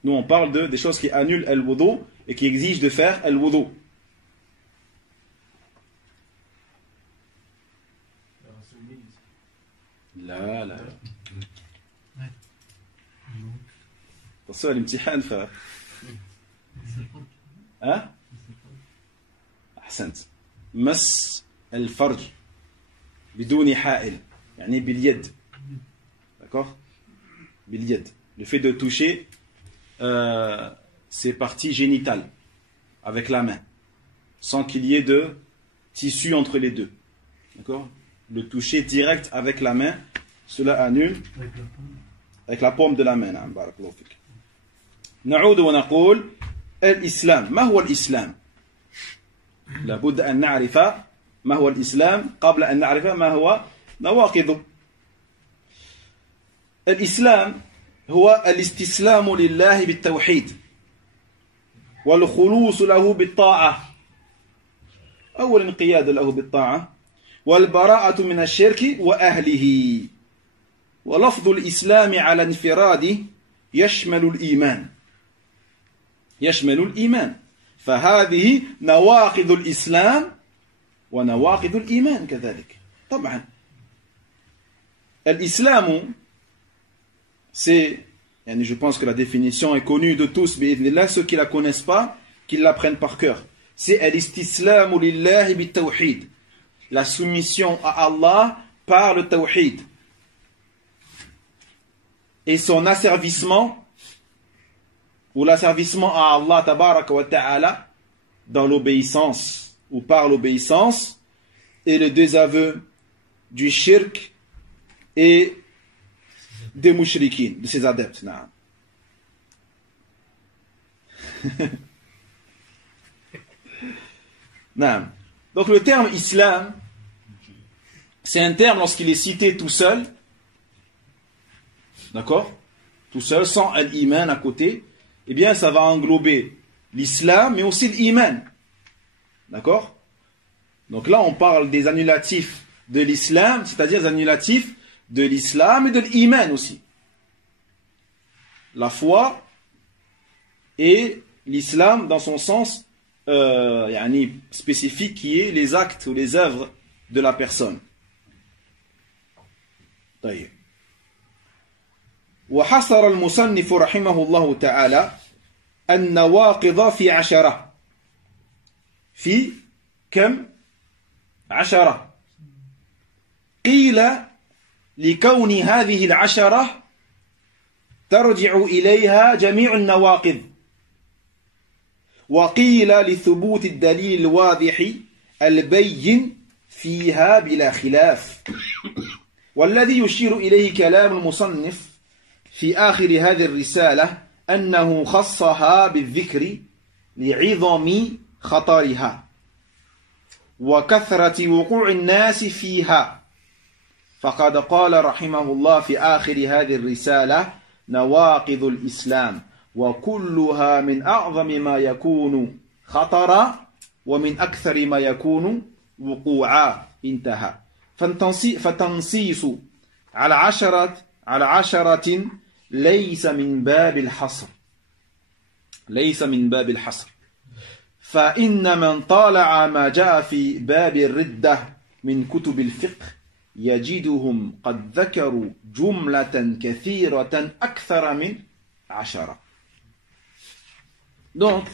Nous on parle des choses qui annulent le wudu et qui exigent de faire le wudu. لا لا تصل الامتحان ف ها أحسنت. مس الفرج بدون حائل يعني باليد. D'accord? باليد. Le fait de toucher ses parties génitales avec la main sans qu'il y ait de tissu entre les deux. D'accord? Le toucher direct avec la main, cela annule avec la paume de la main. نعم بارك الله فيك. نعود ونقول الإسلام. ما هو الإسلام؟ لابد أن نعرف ما هو الإسلام قبل أن نعرف ما هو نواقضه. الإسلام هو الاستسلام لله بالتوحيد والخلوص له بالطاعة أو الانقياد له بالطاعة والبراءة من الشرك وأهله. ولفظ الإسلام على انفراد يشمل الإيمان. يشمل الإيمان. فهذه نواقض الإسلام ونواقض الإيمان كذلك. طبعا الإسلام c'est, je pense que la définition est connue de tous, bi'idhnillah, ceux qui la connaissent pas, qu'ils l'apprennent par cœur. C'est al-istislamu lillahi bit-tawhid. La soumission à Allah par le tawhid. Et son asservissement, ou l'asservissement à Allah tabaraka wa ta'ala, dans l'obéissance, ou par l'obéissance, et le désaveu du shirk et des mouchriquins, de ses adeptes. Non. Donc le terme islam, c'est un terme lorsqu'il est cité tout seul, d'accord, tout seul, sans l'iman à côté, eh bien ça va englober l'islam, mais aussi l'iman. D'accord? Donc là on parle des annulatifs de l'islam, c'est-à-dire des annulatifs de l'islam et de l'iman aussi. La foi et l'islam dans son sens spécifique qui est les actes ou les œuvres de la personne. طيب. وحصر المصنف رحمه الله تعالى النواقض في 10. في كم؟ 10. قيل لكون هذه 10 ترجع إليها جميع النواقض، وقيل لثبوت الدليل الواضح البين فيها بلا خلاف والذي يشير إليه كلام المصنف في آخر هذه الرسالة أنه خصها بالذكر لعظم خطرها وكثرة وقوع الناس فيها فقد قال رحمه الله في آخر هذه الرسالة نواقض الإسلام وكلها من أعظم ما يكون خطرا ومن أكثر ما يكون وقوعا انتهى فتنصيص على عشرة ليس من باب الحصر فإن من طالع ما جاء في باب الردة من كتب الفقه يجدهم قد ذكروا جملة كثيرة أكثر من 10. Donc,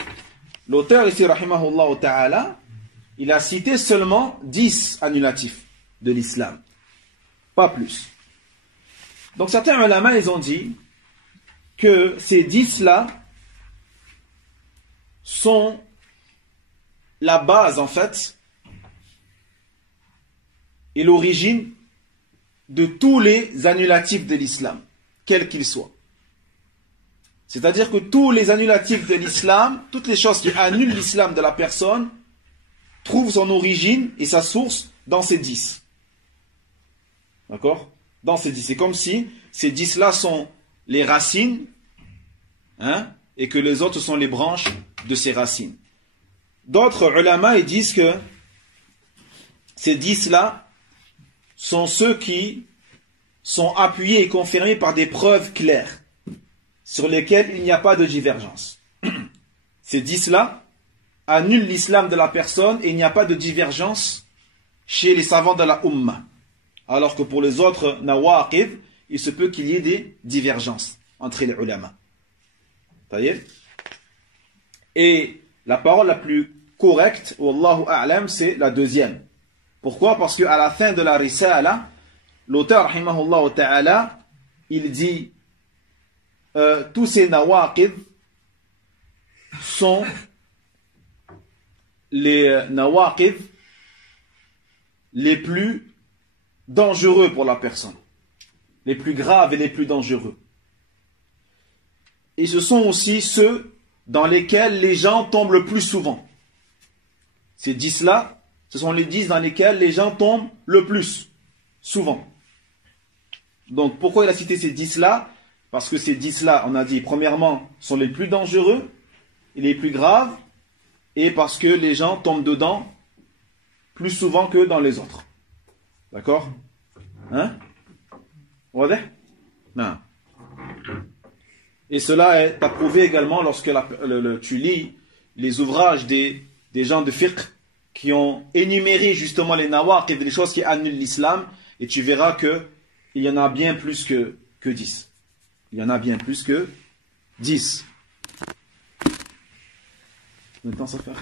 l'auteur ici, rahimahullah ta'ala, il a cité seulement 10 annulatifs de l'islam, pas plus. Donc certains ulama, ils ont dit que ces 10-là sont la base, en fait, et l'origine de tous les annulatifs de l'islam, quels qu'ils soient. C'est-à-dire que tous les annulatifs de l'islam, toutes les choses qui annulent l'islam de la personne, trouvent son origine et sa source dans ces 10. D'accord? Dans ces 10. C'est comme si ces 10-là sont les racines, hein, et que les autres sont les branches de ces racines. D'autres ulama, ils disent que ces 10-là sont ceux qui sont appuyés et confirmés par des preuves claires sur lesquelles il n'y a pas de divergence. Ces 10-là annulent l'islam de la personne et il n'y a pas de divergence chez les savants de la Ummah. Alors que pour les autres nawaqid, il se peut qu'il y ait des divergences entre les ulama. Et la parole la plus correcte, wallahu a'lam, c'est la deuxième. Pourquoi? Parce qu'à la fin de la risala, l'auteur, rahimahullah ta'ala, il dit tous ces nawaqid sont les nawaqid les plus dangereux pour la personne, les plus graves et les plus dangereux. Et ce sont aussi ceux dans lesquels les gens tombent le plus souvent. Ces 10-là, ce sont les 10 dans lesquels les gens tombent le plus souvent. Donc pourquoi il a cité ces 10-là? Parce que ces 10-là, on a dit, premièrement, sont les plus dangereux et les plus graves, et parce que les gens tombent dedans plus souvent que dans les autres. D'accord? Hein? Non. Et cela est approuvé également lorsque tu lis les ouvrages des gens de fiqh qui ont énuméré justement les nawaqid, les choses qui annulent l'islam, et tu verras qu'il y en a bien plus que 10. Il y en a bien plus que 10. Combien de temps ça fait?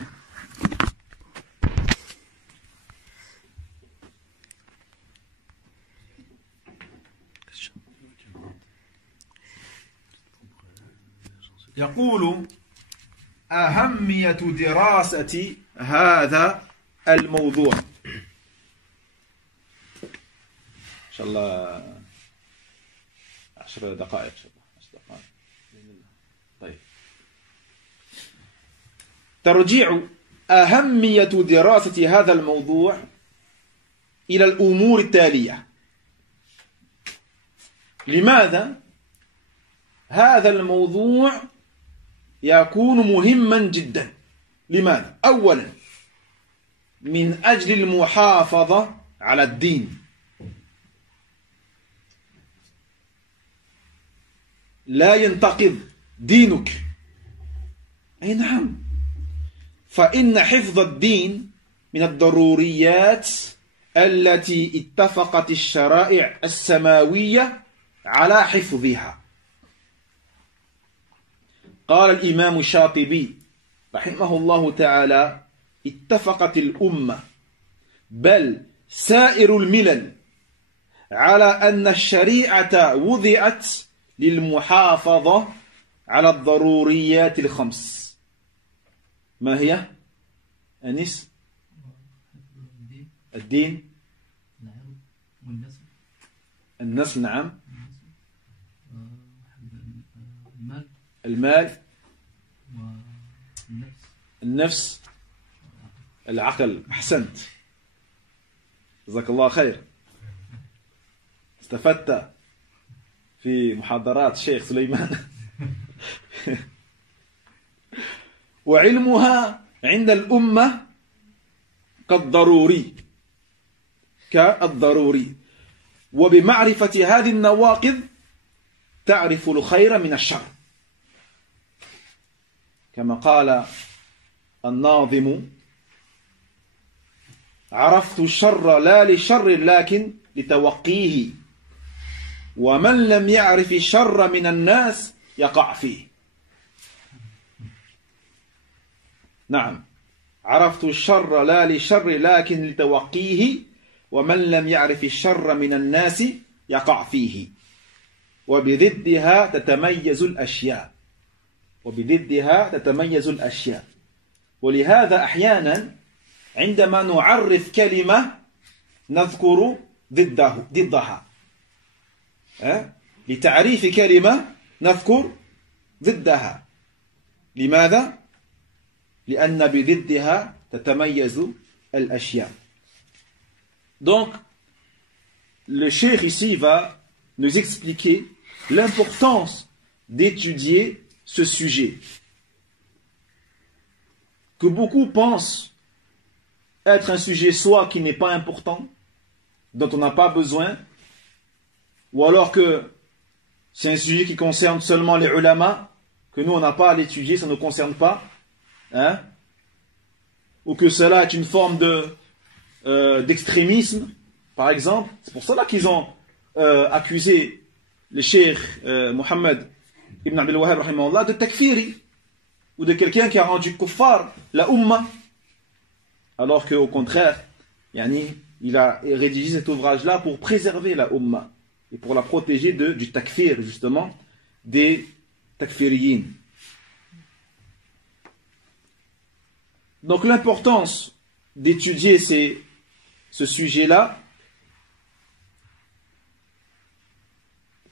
يقول أهمية دراسة هذا الموضوع إن شاء الله 10 دقائق طيب ترجع أهمية دراسة هذا الموضوع إلى الأمور التالية. لماذا هذا الموضوع يكون مهما جدا؟ لماذا؟ أولا من أجل المحافظة على الدين. لا ينتقض دينك. أي نعم. فإن حفظ الدين من الضروريات التي اتفقت الشرائع السماوية على حفظها. قال الإمام الشاطبي رحمه الله تعالى اتفقت الأمة بل سائر الملل على أن الشريعة وضعت للمحافظة على الضروريات الخمس. ما هي؟ أنيس؟ الدين العرض والنسب النسل نعم المال المال والنفس النفس العقل أحسنت جزاك الله خير استفدت في محاضرات الشيخ سليمان وعلمها عند الأمة كالضروري وبمعرفة هذه النواقض تعرف الخير من الشر كما قال الناظم عرفت الشر لا لشر لكن لتوقيه ومن لم يعرف الشر من الناس يقع فيه نعم عرفت الشر لا لشر لكن لتوقيه ومن لم يعرف الشر من الناس يقع فيه وبضدها تتميز الأشياء ولهذا أحيانا عندما نعرف كلمة نذكر ضدها لتعريف كلمة نذكر ضدها لماذا؟ لأن بضدها تتميز الأشياء. Donc, le cheikh ici va nous expliquer l'importance d'étudier ce sujet que beaucoup pensent être un sujet soit qui n'est pas important, dont on n'a pas besoin, ou alors que c'est un sujet qui concerne seulement les ulama, que nous on n'a pas à l'étudier, ça ne nous concerne pas, hein? Ou que cela est une forme d'extrémisme, par exemple. C'est pour cela qu'ils ont accusé le cheikh Mohammed ibn Abdel Wahhab rahimahullah de takfiri, ou de quelqu'un qui a rendu kuffar la umma, alors qu'au contraire, il a rédigé cet ouvrage-là pour préserver la umma et pour la protéger du takfir, justement, des takfiriyin. Donc l'importance d'étudier ce sujet-là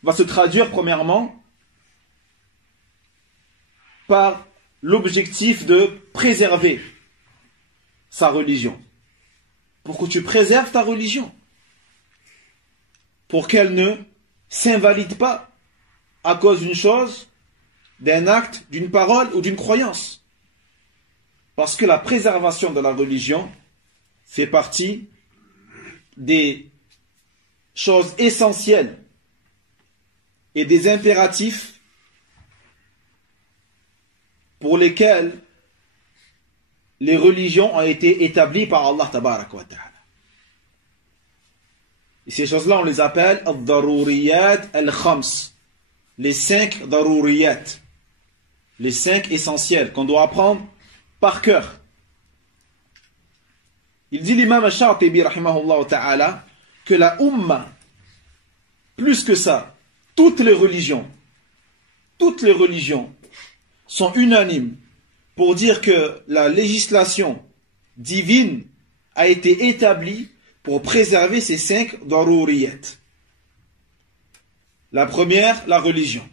va se traduire premièrement par l'objectif de préserver sa religion. Pour que tu préserves ta religion. Pour qu'elle ne s'invalide pas à cause d'une chose, d'un acte, d'une parole ou d'une croyance. Parce que la préservation de la religion fait partie des choses essentielles et des impératifs pour lesquels les religions ont été établies par Allah tabaraka wa ta'ala. Et ces choses-là, on les appelle al-daruriyat al-khams, les 5 daruriyat, les 5 essentiels qu'on doit apprendre par cœur. Il dit l'imam al-Shatibi rahimahullah ta'ala que la umma, plus que ça, toutes les religions sont unanimes pour dire que la législation divine a été établie pour préserver ces 5 daruriyat. La première, la religion.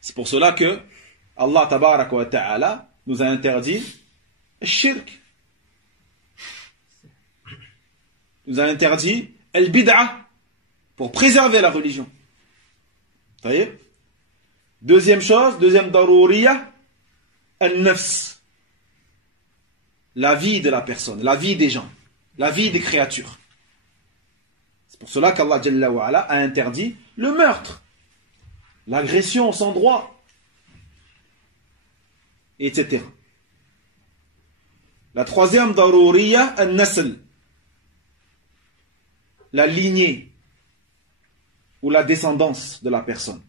C'est pour cela que Allah tabaraka wa ta'ala nous a interdit le shirk. Nous a interdit le bid'a pour préserver la religion. Vous voyez? Deuxième chose, deuxième daruriya, al-nafs. La vie de la personne, la vie des gens, la vie des créatures. C'est pour cela qu'Allah Jalla wa Ala a interdit le meurtre, l'agression sans droit, etc. La troisième daruriya, al-nasl. La lignée ou la descendance de la personne.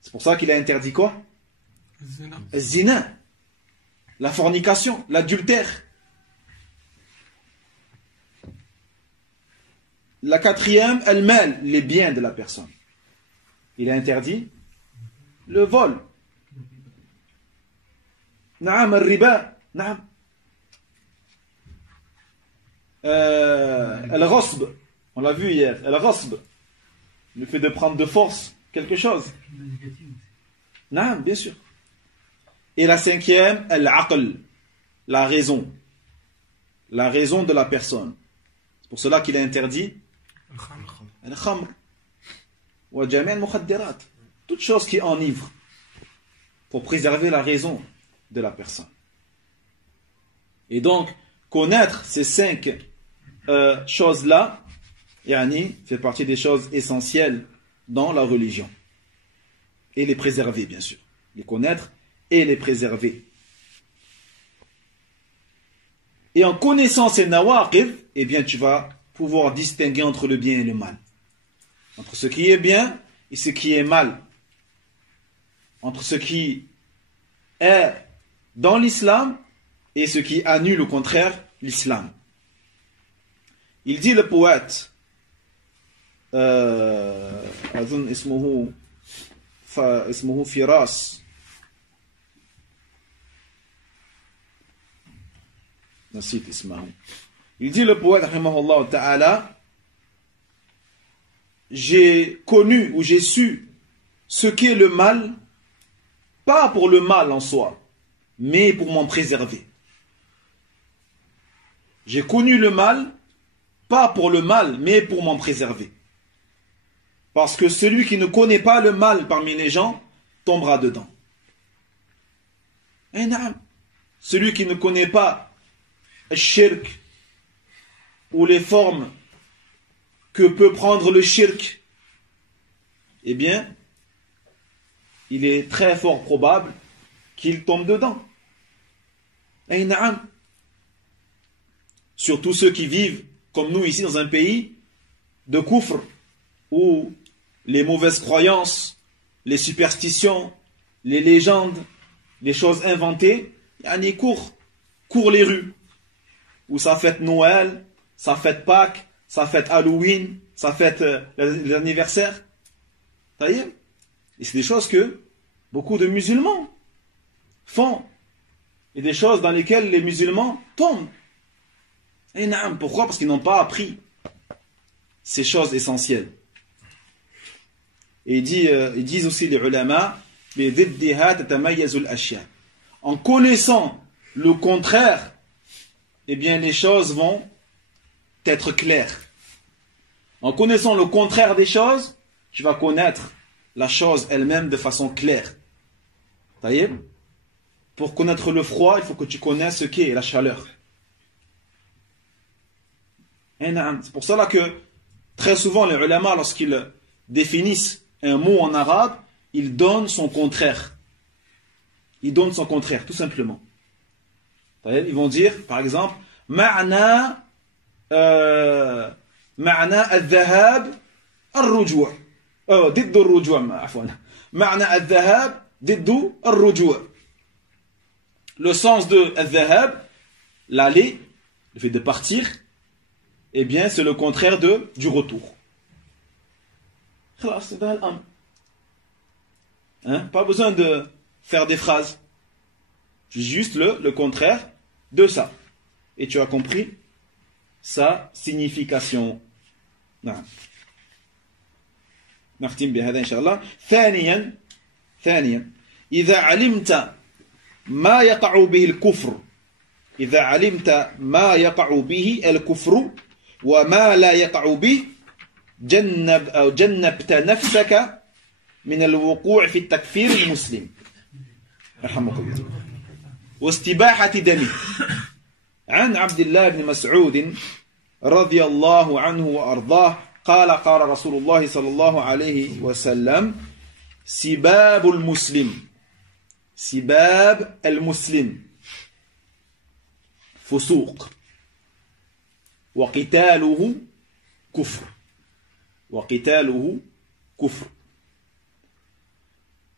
C'est pour ça qu'il a interdit quoi? Le zina, la fornication, l'adultère. La quatrième, al-mal, les biens de la personne. Il a interdit le vol. Naam, al-riba, naam. al-ghasb, on l'a vu hier, al-ghasb, le fait de prendre de force quelque chose. Non, bien sûr. Et la cinquième, al-aql, la raison de la personne. C'est pour cela qu'il a interdit al-khamr wa jami' al-mukhaddirat, toute chose qui enivre, pour préserver la raison de la personne. Et donc, connaître ces 5 choses-là, yani, fait partie des choses essentielles dans la religion. Et les préserver, bien sûr. Les connaître et les préserver. Et en connaissant ces nawaqid, eh bien, tu vas pouvoir distinguer entre le bien et le mal. Entre ce qui est bien et ce qui est mal. Entre ce qui est dans l'islam et ce qui annule au contraire l'islam. Il dit le poète, أظن اسمه فراس، نسيت اسمه. Il dit le poète rahimahullah ta'ala, j'ai connu ou j'ai su ce qu'est le mal, pas pour le mal en soi, mais pour m'en préserver. J'ai connu le mal, pas pour le mal, mais pour m'en préserver. Parce que celui qui ne connaît pas le mal parmi les gens tombera dedans. Et non, celui qui ne connaît pas le shirk ou les formes que peut prendre le shirk, eh bien, il est très fort probable qu'il tombe dedans. Et non, surtout ceux qui vivent comme nous ici dans un pays de koufr, où les mauvaises croyances, les superstitions, les légendes, les choses inventées, yani courent les rues, où ça fête Noël, ça fête Pâques, ça fête Halloween, ça fête l'anniversaire. Et c'est des choses que beaucoup de musulmans font, et des choses dans lesquelles les musulmans tombent. Et non, pourquoi? Parce qu'ils n'ont pas appris ces choses essentielles. Et ils disent aussi les ulama, en connaissant le contraire, eh bien les choses vont être claires. En connaissant le contraire des choses, tu vas connaître la chose elle-même de façon claire. Pour connaître le froid, il faut que tu connaisses ce qu'est la chaleur. C'est pour cela que très souvent les ulama, lorsqu'ils définissent un mot en arabe, ils donnent son contraire. Ils donnent son contraire, tout simplement. Ils vont dire, par exemple, ma'na al-dhahab al-rujwa. ضد الرجوع عفوا. معنى الذهاب ضد الرجوع. Le sens de al-dhahab, l'aller, le fait de partir, eh bien, c'est le contraire du retour. Pas besoin de faire des phrases. Juste le contraire de ça. Et tu as compris sa signification. نختم بهذا إن شاء الله. ثانيا إذا علمت ما يقع به الكفر، إذا علمت ما يقع به الكفر وما لا يقع به جنبت نفسك من الوقوع في التكفير المسلم رحمك الله واستباحة دمه. عن عبد الله بن مسعود رضي الله عنه وأرضاه قال قال رسول الله صلى الله عليه وسلم سباب المسلم فسوق وقتاله كفر.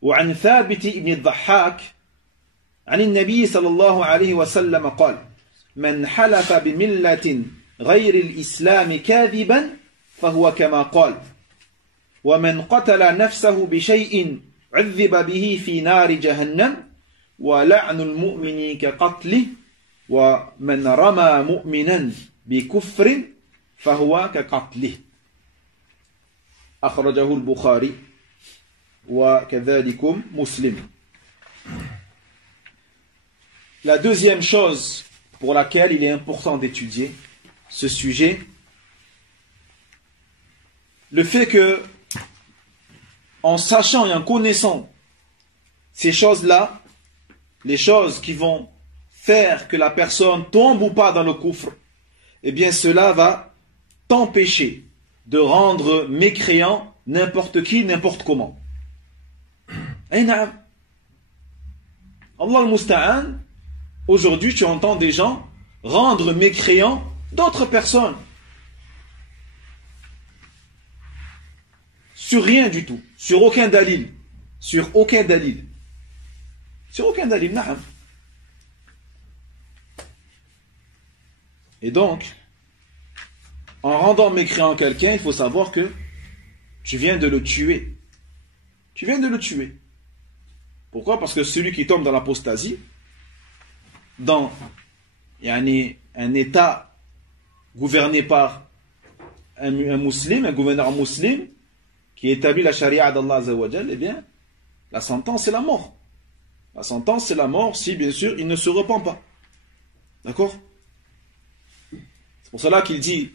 وعن ثابت بن الضحاك عن النبي صلى الله عليه وسلم قال من حلف بملة غير الإسلام كاذبا فهو كما قال ومن قتل نفسه بشيء عذب به في نار جهنم ولعن المؤمن كقتله ومن رمى مؤمنا بكفر فهو كقتله أخرجه البخاري وكذلك مسلم. La deuxième chose pour laquelle il est important d'étudier ce sujet, le fait que, en sachant et en connaissant ces choses-là, les choses qui vont faire que la personne tombe ou pas dans le coufre, eh bien cela va t'empêcher de rendre mécréant n'importe qui, n'importe comment. Allah al-Musta'an, aujourd'hui tu entends des gens rendre mécréants d'autres personnes. Sur rien du tout, sur aucun dalil. Sur aucun dalil. Sur aucun dalil, na'am. Et donc, en rendant mécréant quelqu'un, il faut savoir que tu viens de le tuer. Tu viens de le tuer. Pourquoi? Parce que celui qui tombe dans l'apostasie, dans un État gouverné par un musulman, un gouverneur musulman, qui établit la charia d'Allah Azza wa Jal, eh bien, la sentence c'est la mort. La sentence c'est la mort si, bien sûr, il ne se repent pas. D'accord? C'est pour cela qu'il dit,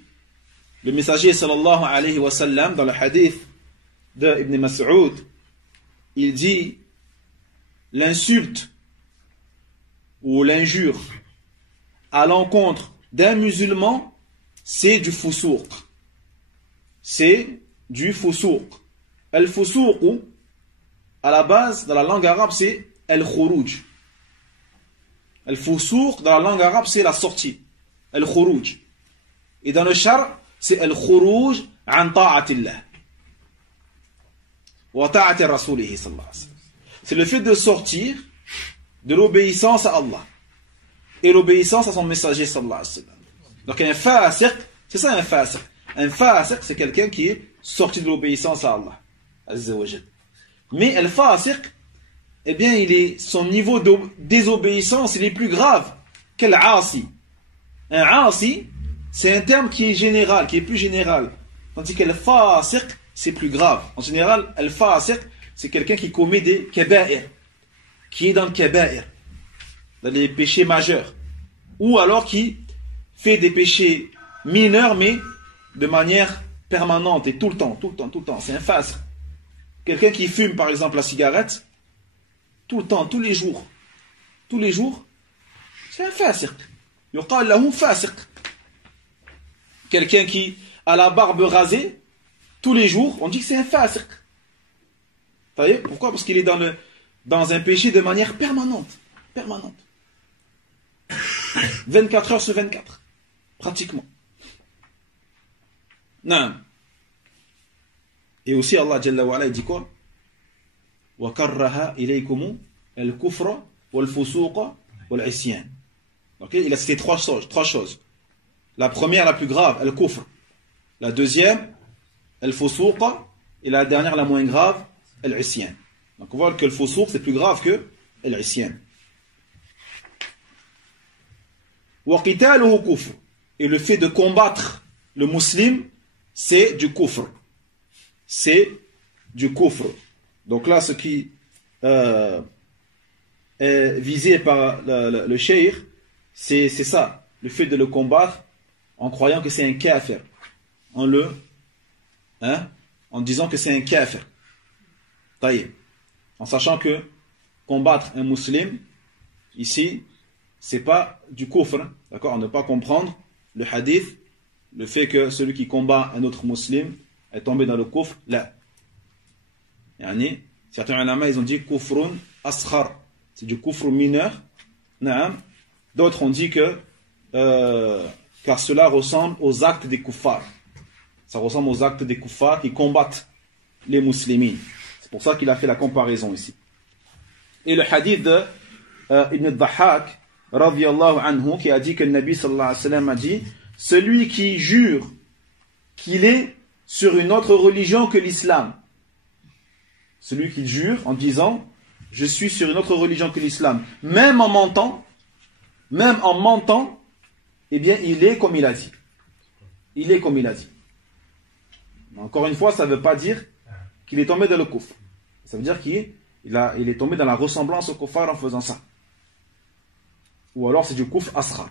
le messager sallallahu alayhi wa sallam, dans le hadith de Ibn Mas'ud, il dit, l'insulte ou l'injure à l'encontre d'un musulman, c'est du fousouk. C'est du fousouk. Al-fousouk, à la base, dans la langue arabe, c'est al-khuruj. Al-fousouk, dans la langue arabe, c'est la sortie. Al-khuruj. Et dans le char, c'est al-khuruj an ta'atillah. Wa ta'ati rasulihi sallallahu alayhi wa sallam. C'est le fait de sortir de l'obéissance à Allah et l'obéissance à son messager sallallahu alayhi wa sallam. Donc un fasiq, c'est ça un fasiq. Un fasiq, c'est quelqu'un qui est sorti de l'obéissance à Allah azza wa jal. Mais el fasiq, eh bien son niveau de désobéissance il est plus grave qu'el asi. Un asi, c'est un terme qui est général, qui est plus général. Tandis que le fasiq, c'est plus grave. En général, el fasiq, c'est quelqu'un qui commet des kaba'ir, qui est dans le kaba'ir, dans les péchés majeurs. Ou alors qui fait des péchés mineurs, mais de manière permanente et tout le temps. C'est un fasiq. Quelqu'un qui fume, par exemple, la cigarette, tout le temps, tous les jours, c'est un fasiq. Yuqal lahu fasiq. Quelqu'un qui a la barbe rasée, tous les jours, on dit que c'est un fasiq. Vous voyez? Pourquoi? Parce qu'il est dans un péché de manière permanente. 24 heures sur 24. Pratiquement. Non. Et aussi Allah Jalla wa Ala il dit quoi? Wa karraha ilaykum al-kufra wal-fusuqa wal-isyan. OK, il a cité trois choses. La première, la plus grave, al-kufr. La deuxième, al-fusuqa. Et la dernière, la moins grave, al-isyan. Donc on voit que le fusuq c'est plus grave que al-isyan. Wa qitaluhu kufr. Et le fait de combattre le musulman, c'est du kufr. C'est du kufr. Donc là, ce qui est visé par le cheikh, c'est ça. Le fait de le combattre en croyant que c'est un kafir. En disant que c'est un kafir. Taïb. En sachant que combattre un musulman, ici, c'est pas du kufr. D'accord? À ne pas comprendre le hadith, le fait que celui qui combat un autre musulman est tombé dans le kufr. Là. Certains ulama, ils ont dit kufrun asghar. C'est du kufr mineur. D'autres ont dit que car cela ressemble aux actes des kuffars. Ça ressemble aux actes des kuffars qui combattent les musulmans. C'est pour ça qu'il a fait la comparaison ici. Et le hadith de Ibn al-Dhahhak radiyallahu anhu qui a dit que le Nabi sallallahu alayhi wa sallam a dit celui qui jure qu'il est sur une autre religion que l'islam, celui qui jure en disant je suis sur une autre religion que l'islam, même en mentant, eh bien il est comme il a dit. il est comme il a dit. Mais encore une fois, ça ne veut pas dire qu'il est tombé dans le kufr. Ça veut dire qu'il est tombé dans la ressemblance au kuffar en faisant ça. Ou alors c'est du kufr asghar.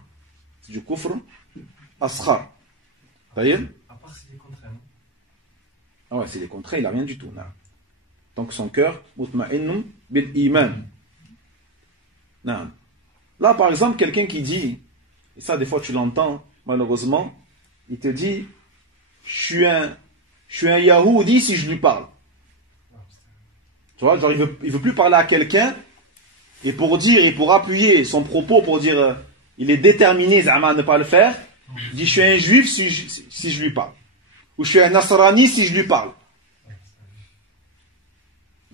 C'est du kufr asghar. Taïeb? À part c'est des contraires. Ah ouais, c'est des contraires, il n'a rien du tout. Donc son cœur, mutma'innun bil iman. Là, par exemple, quelqu'un qui dit, et ça des fois tu l'entends, malheureusement, il te dit, je suis un yahoudi si je lui parle. Tu vois, genre il veut plus parler à quelqu'un, et pour appuyer son propos, pour dire, il est déterminé à ne pas le faire, il dit, je suis un juif si je lui parle. Ou je suis un nasrani si je lui parle.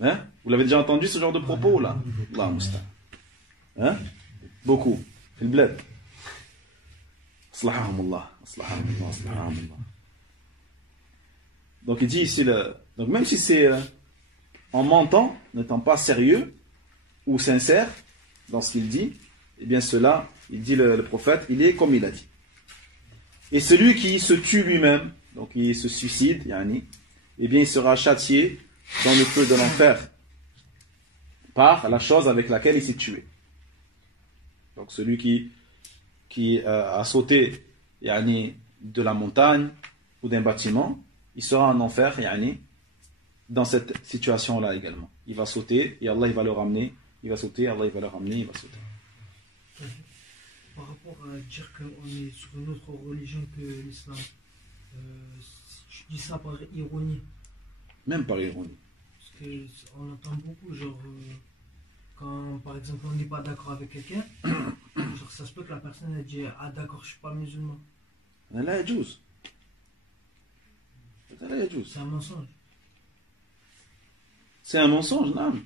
Hein? Vous l'avez déjà entendu ce genre de propos là? Allah Mousta'an. Hein? Beaucoup. C'est le bled. Aslahahumullah. Aslahahumullah. Aslahahumullah. Donc il dit ici, donc même si c'est en mentant, n'étant pas sérieux ou sincère dans ce qu'il dit, eh bien cela, il dit le prophète, il est comme il a dit. Et celui qui se tue lui-même, donc il se suicide, yani, eh bien il sera châtié dans le feu de l'enfer par la chose avec laquelle il s'est tué. Donc celui qui a sauté yani, de la montagne ou d'un bâtiment, il sera en enfer yani, dans cette situation-là également. Il va sauter et Allah il va le ramener. Il va sauter, Allah il va le ramener, il va sauter. Par rapport à dire qu'on est sur une autre religion que l'islam, tu dis ça par ironie. Même par ironie. Parce qu'on entend beaucoup, genre, quand par exemple on n'est pas d'accord avec quelqu'un, genre ça se peut que la personne elle dit ah d'accord, je suis pas musulman. Là, il joue. C'est un mensonge. C'est un mensonge, non.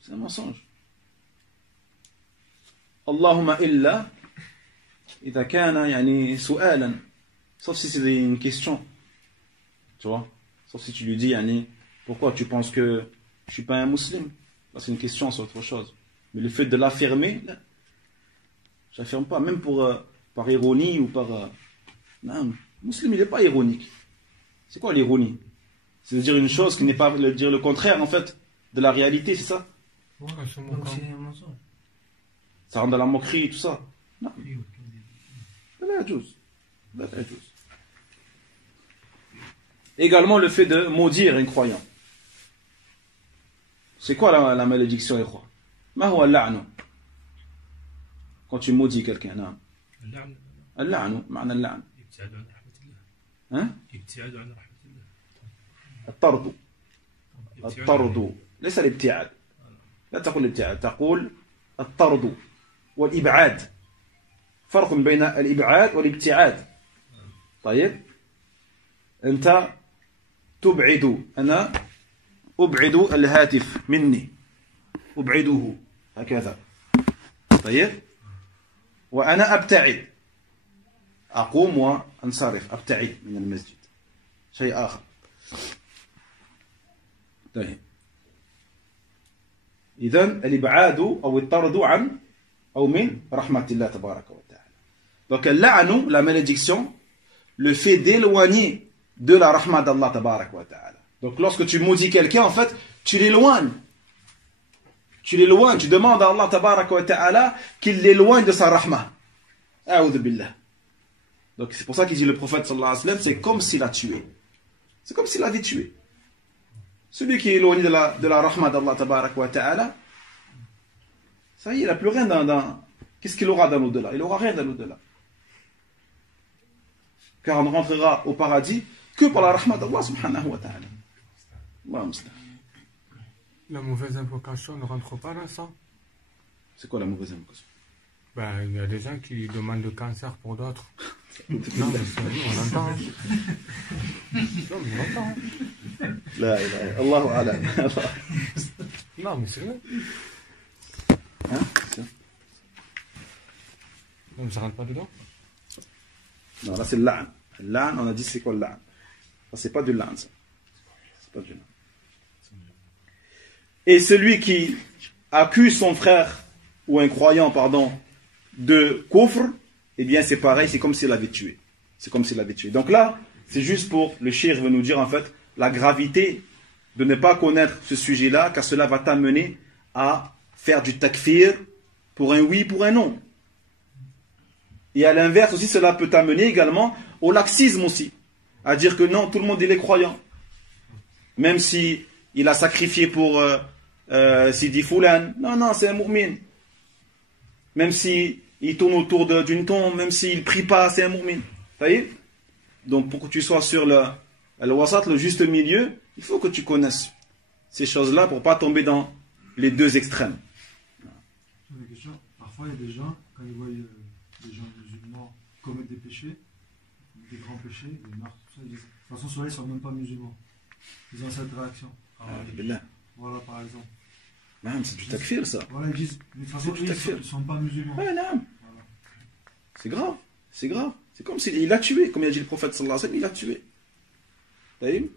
C'est un mensonge. Allahumma illa idha kana yani su'alan. Sauf si c'est une question. Tu vois? Sauf si tu lui dis yani, pourquoi tu penses que je suis pas un musulman? Là, c'est une question, c'est autre chose. Mais le fait de l'affirmer, là, j'affirme pas, même par ironie ou par. Non, le musulman, il n'est pas ironique. C'est quoi l'ironie? C'est de dire une chose qui n'est pas dire le contraire en fait de la réalité, c'est ça? Ouais, Donc c'est un mensonge. Ça rentre dans la moquerie et tout ça. Non. La juice. Également le fait de maudire un croyant. C'est quoi la malédiction, ikhwa? Ma huwa al-la'nu? Quand tu maudis quelqu'un, non? Al-la'nu, ma'na al-la'nu. Hein? الطرد الطرد ليس الابتعاد لا تقول الابتعاد تقول الطرد والإبعاد فرق بين الإبعاد والابتعاد طيب أنت تبعد أنا أبعد الهاتف مني أبعده هكذا طيب وأنا أبتعد أقوم وأنصرف أبتعد من المسجد شيء آخر طيب إذن الإبعاد أو الطرد عن أو من رحمة الله تبارك وتعالى. Donc اللعن, la malédiction, le fait d'éloigner de la rahma d'Allah tabarak wa ta'ala. Donc lorsque tu maudis quelqu'un, en fait, tu l'éloignes. Tu l'éloignes, tu demandes à Allah tabarak wa ta'ala qu'il l'éloigne de sa rahma. A'udhu billah. Donc c'est pour ça qu'il dit le prophète sallallahu alayhi wa sallam, c'est comme s'il a tué. C'est comme s'il avait tué. Celui qui est éloigné de la rahma d'Allah tabarak wa ta'ala, ça y est, il n'a plus rien dans... Qu'est-ce qu'il aura dans l'au-delà? Il n'aura rien dans l'au-delà. Car on ne rentrera au paradis que par la rahma d'Allah subhanahu wa ta'ala. La mauvaise invocation ne rentre pas dans ça. C'est quoi la mauvaise invocation? Ben, il y a des gens qui demandent le cancer pour d'autres. Non, mais c'est on entend. Non, mais on entend. La ilaha Allahu a'lam. Non, mais c'est vrai. Hein? Non, mais ça rentre pas dedans. Non, là c'est l'a'n. L'a'n, on a dit c'est quoi l'a'n? C'est pas du l'a'n, ça. C'est pas du l'a'n. Et celui qui accuse son frère, ou un croyant, pardon, de kufr, eh bien c'est pareil, c'est comme s'il l'avait tué. C'est comme s'il l'avait tué. Donc là, c'est juste pour, le shir veut nous dire en fait, la gravité de ne pas connaître ce sujet-là, car cela va t'amener à faire du takfir pour un oui, pour un non. Et à l'inverse aussi, cela peut t'amener également au laxisme aussi. À dire que non, tout le monde il est croyant. Même si il a sacrifié pour Sidi Foulan. Non, c'est un mu'min. Même si il tourne autour d'une tombe, même s'il prie pas, c'est un mu'min. Vous voyez? Donc pour que tu sois sur le wasat, le juste milieu, il faut que tu connaisses ces choses-là pour pas tomber dans les deux extrêmes. Parfois, il y a des gens, quand ils voient des gens musulmans commettre des péchés, des grands péchés, des meurtres, tout ça, ils disent, de toute façon, ceux-là, ils ne sont même pas musulmans. Ils ont cette réaction. Voilà, par exemple. Non, c'est du takfir, ça. Voilà, ils disent, de toute façon, ils ne sont pas musulmans. Ouais, non. Voilà. C'est grave, c'est grave. C'est comme s'il a tué, comme il a dit le prophète sallallahu alayhi wa sallam, il a tué. T'as vu?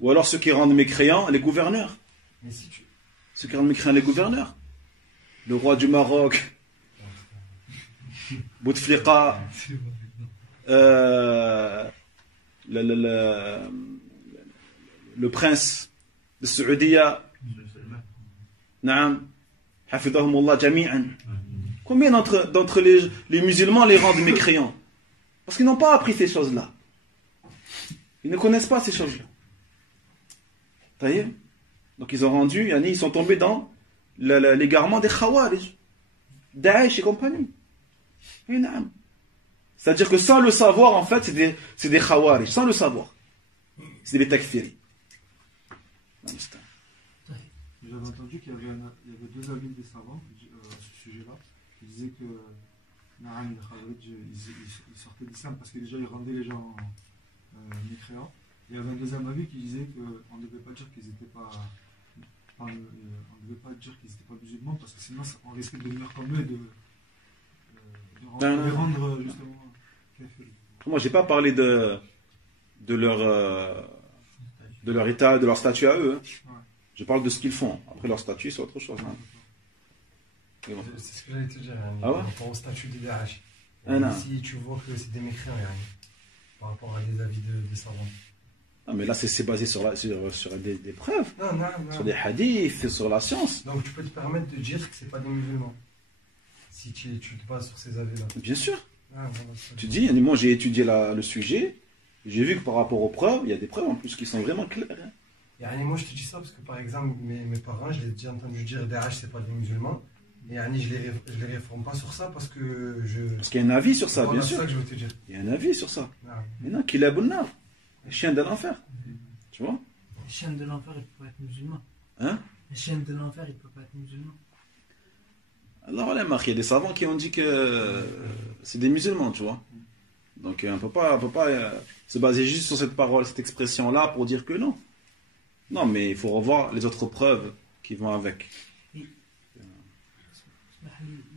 Ou alors ceux qui rendent mécréants, les gouverneurs. Mais si tu... Ceux qui rendent mécréants, les gouverneurs. Le roi du Maroc, Bouteflika, le prince de Saoudia, Naam, Hafidahumullah Jami'an. Combien d'entre les musulmans les rendent mécréants? Parce qu'ils n'ont pas appris ces choses-là. Ils ne connaissent pas ces choses-là. Donc ils ont rendu, ils sont tombés dans l'égarement des Khawarij, Daesh et compagnie. C'est-à-dire que sans le savoir, en fait, c'est des Khawarij, sans le savoir. C'est des takfiri. J'avais entendu qu'il y avait deux avis des savants à ce sujet-là, qui disaient que Naam, les Khawarij, ils sortaient d'islam parce que déjà ils rendaient les gens mécréants. Il y avait un deuxième avis qui disait qu'on ne devait pas dire qu'ils n'étaient pas... on ne devait pas dire qu'ils n'étaient pas musulmans parce que sinon on risquait de devenir comme eux et de les rendre justement kafirs. Moi j'ai pas parlé de leur état, de leur statut à eux. Ouais. Je parle de ce qu'ils font. Après leur statut c'est autre chose. Hein. C'est ce que j'allais te dire. Ah ouais? Par rapport au statut des Daesh. Si tu vois que c'est des mécréants par rapport à des avis des savants. Ah, mais là c'est basé sur des preuves, Non. sur des hadiths, sur la science. Donc tu peux te permettre de dire que c'est pas des musulmans si tu te bases sur ces avis-là. Bien sûr. Voilà, Tu dis, moi j'ai étudié le sujet, j'ai vu que par rapport aux preuves, il y a des preuves en plus qui sont vraiment claires. Et moi je te dis ça parce que par exemple mes parents, je les ai déjà entendu dire Daesh c'est pas des musulmans. Et je les réforme pas sur ça parce que Parce qu'il y a un avis sur ça, voilà, bien sûr. C'est ça que je veux te dire. Il y a un avis sur ça. Non. Mais non, qu'il a bonne les chiens de l'enfer. Tu vois? Les chiens de l'enfer, ils ne peuvent pas être musulmans. Hein? Les chiens de l'enfer, ils ne peuvent pas être musulmans. Alors, il y a des savants qui ont dit que c'est des musulmans, tu vois. Donc, on ne peut pas se baser juste sur cette parole, cette expression-là pour dire que non. Non, mais il faut revoir les autres preuves qui vont avec.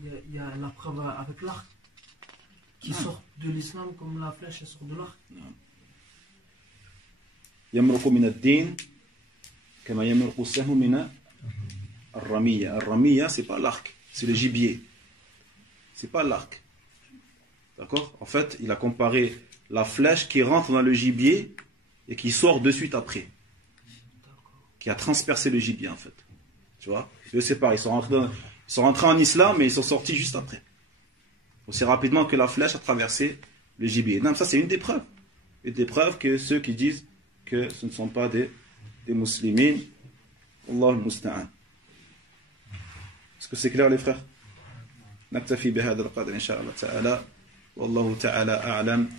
Il y a la preuve avec l'arc qui sort de l'islam comme la flèche elle sort de l'arc. يمرق من الدين كما يمرق السهم من الرمية. الرمية, c'est pas l'arc, c'est le gibier. C'est pas l'arc. D'accord? En fait, il a comparé la flèche qui rentre dans le gibier et qui sort de suite après. Qui a transpercé le gibier, en fait. Tu vois? C'est pareil, ils sont rentrés en islam, mais ils sont sortis juste après. Aussi rapidement que la flèche a traversé le gibier. Non, ça c'est une des preuves. Une des preuves que ceux qui disent que ce ne sont pas des musulmans, Allah al-Musta'an. Est-ce que c'est clair les frères? نكتفي بهذا القدر إن شاء الله تعالى والله تعالى أعلم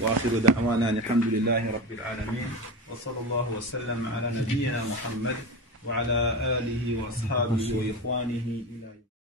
وآخر دعوانا الحمد لله رب العالمين وصلى الله وسلم على نبينا محمد وعلى آله وأصحابه وإخوانه إلى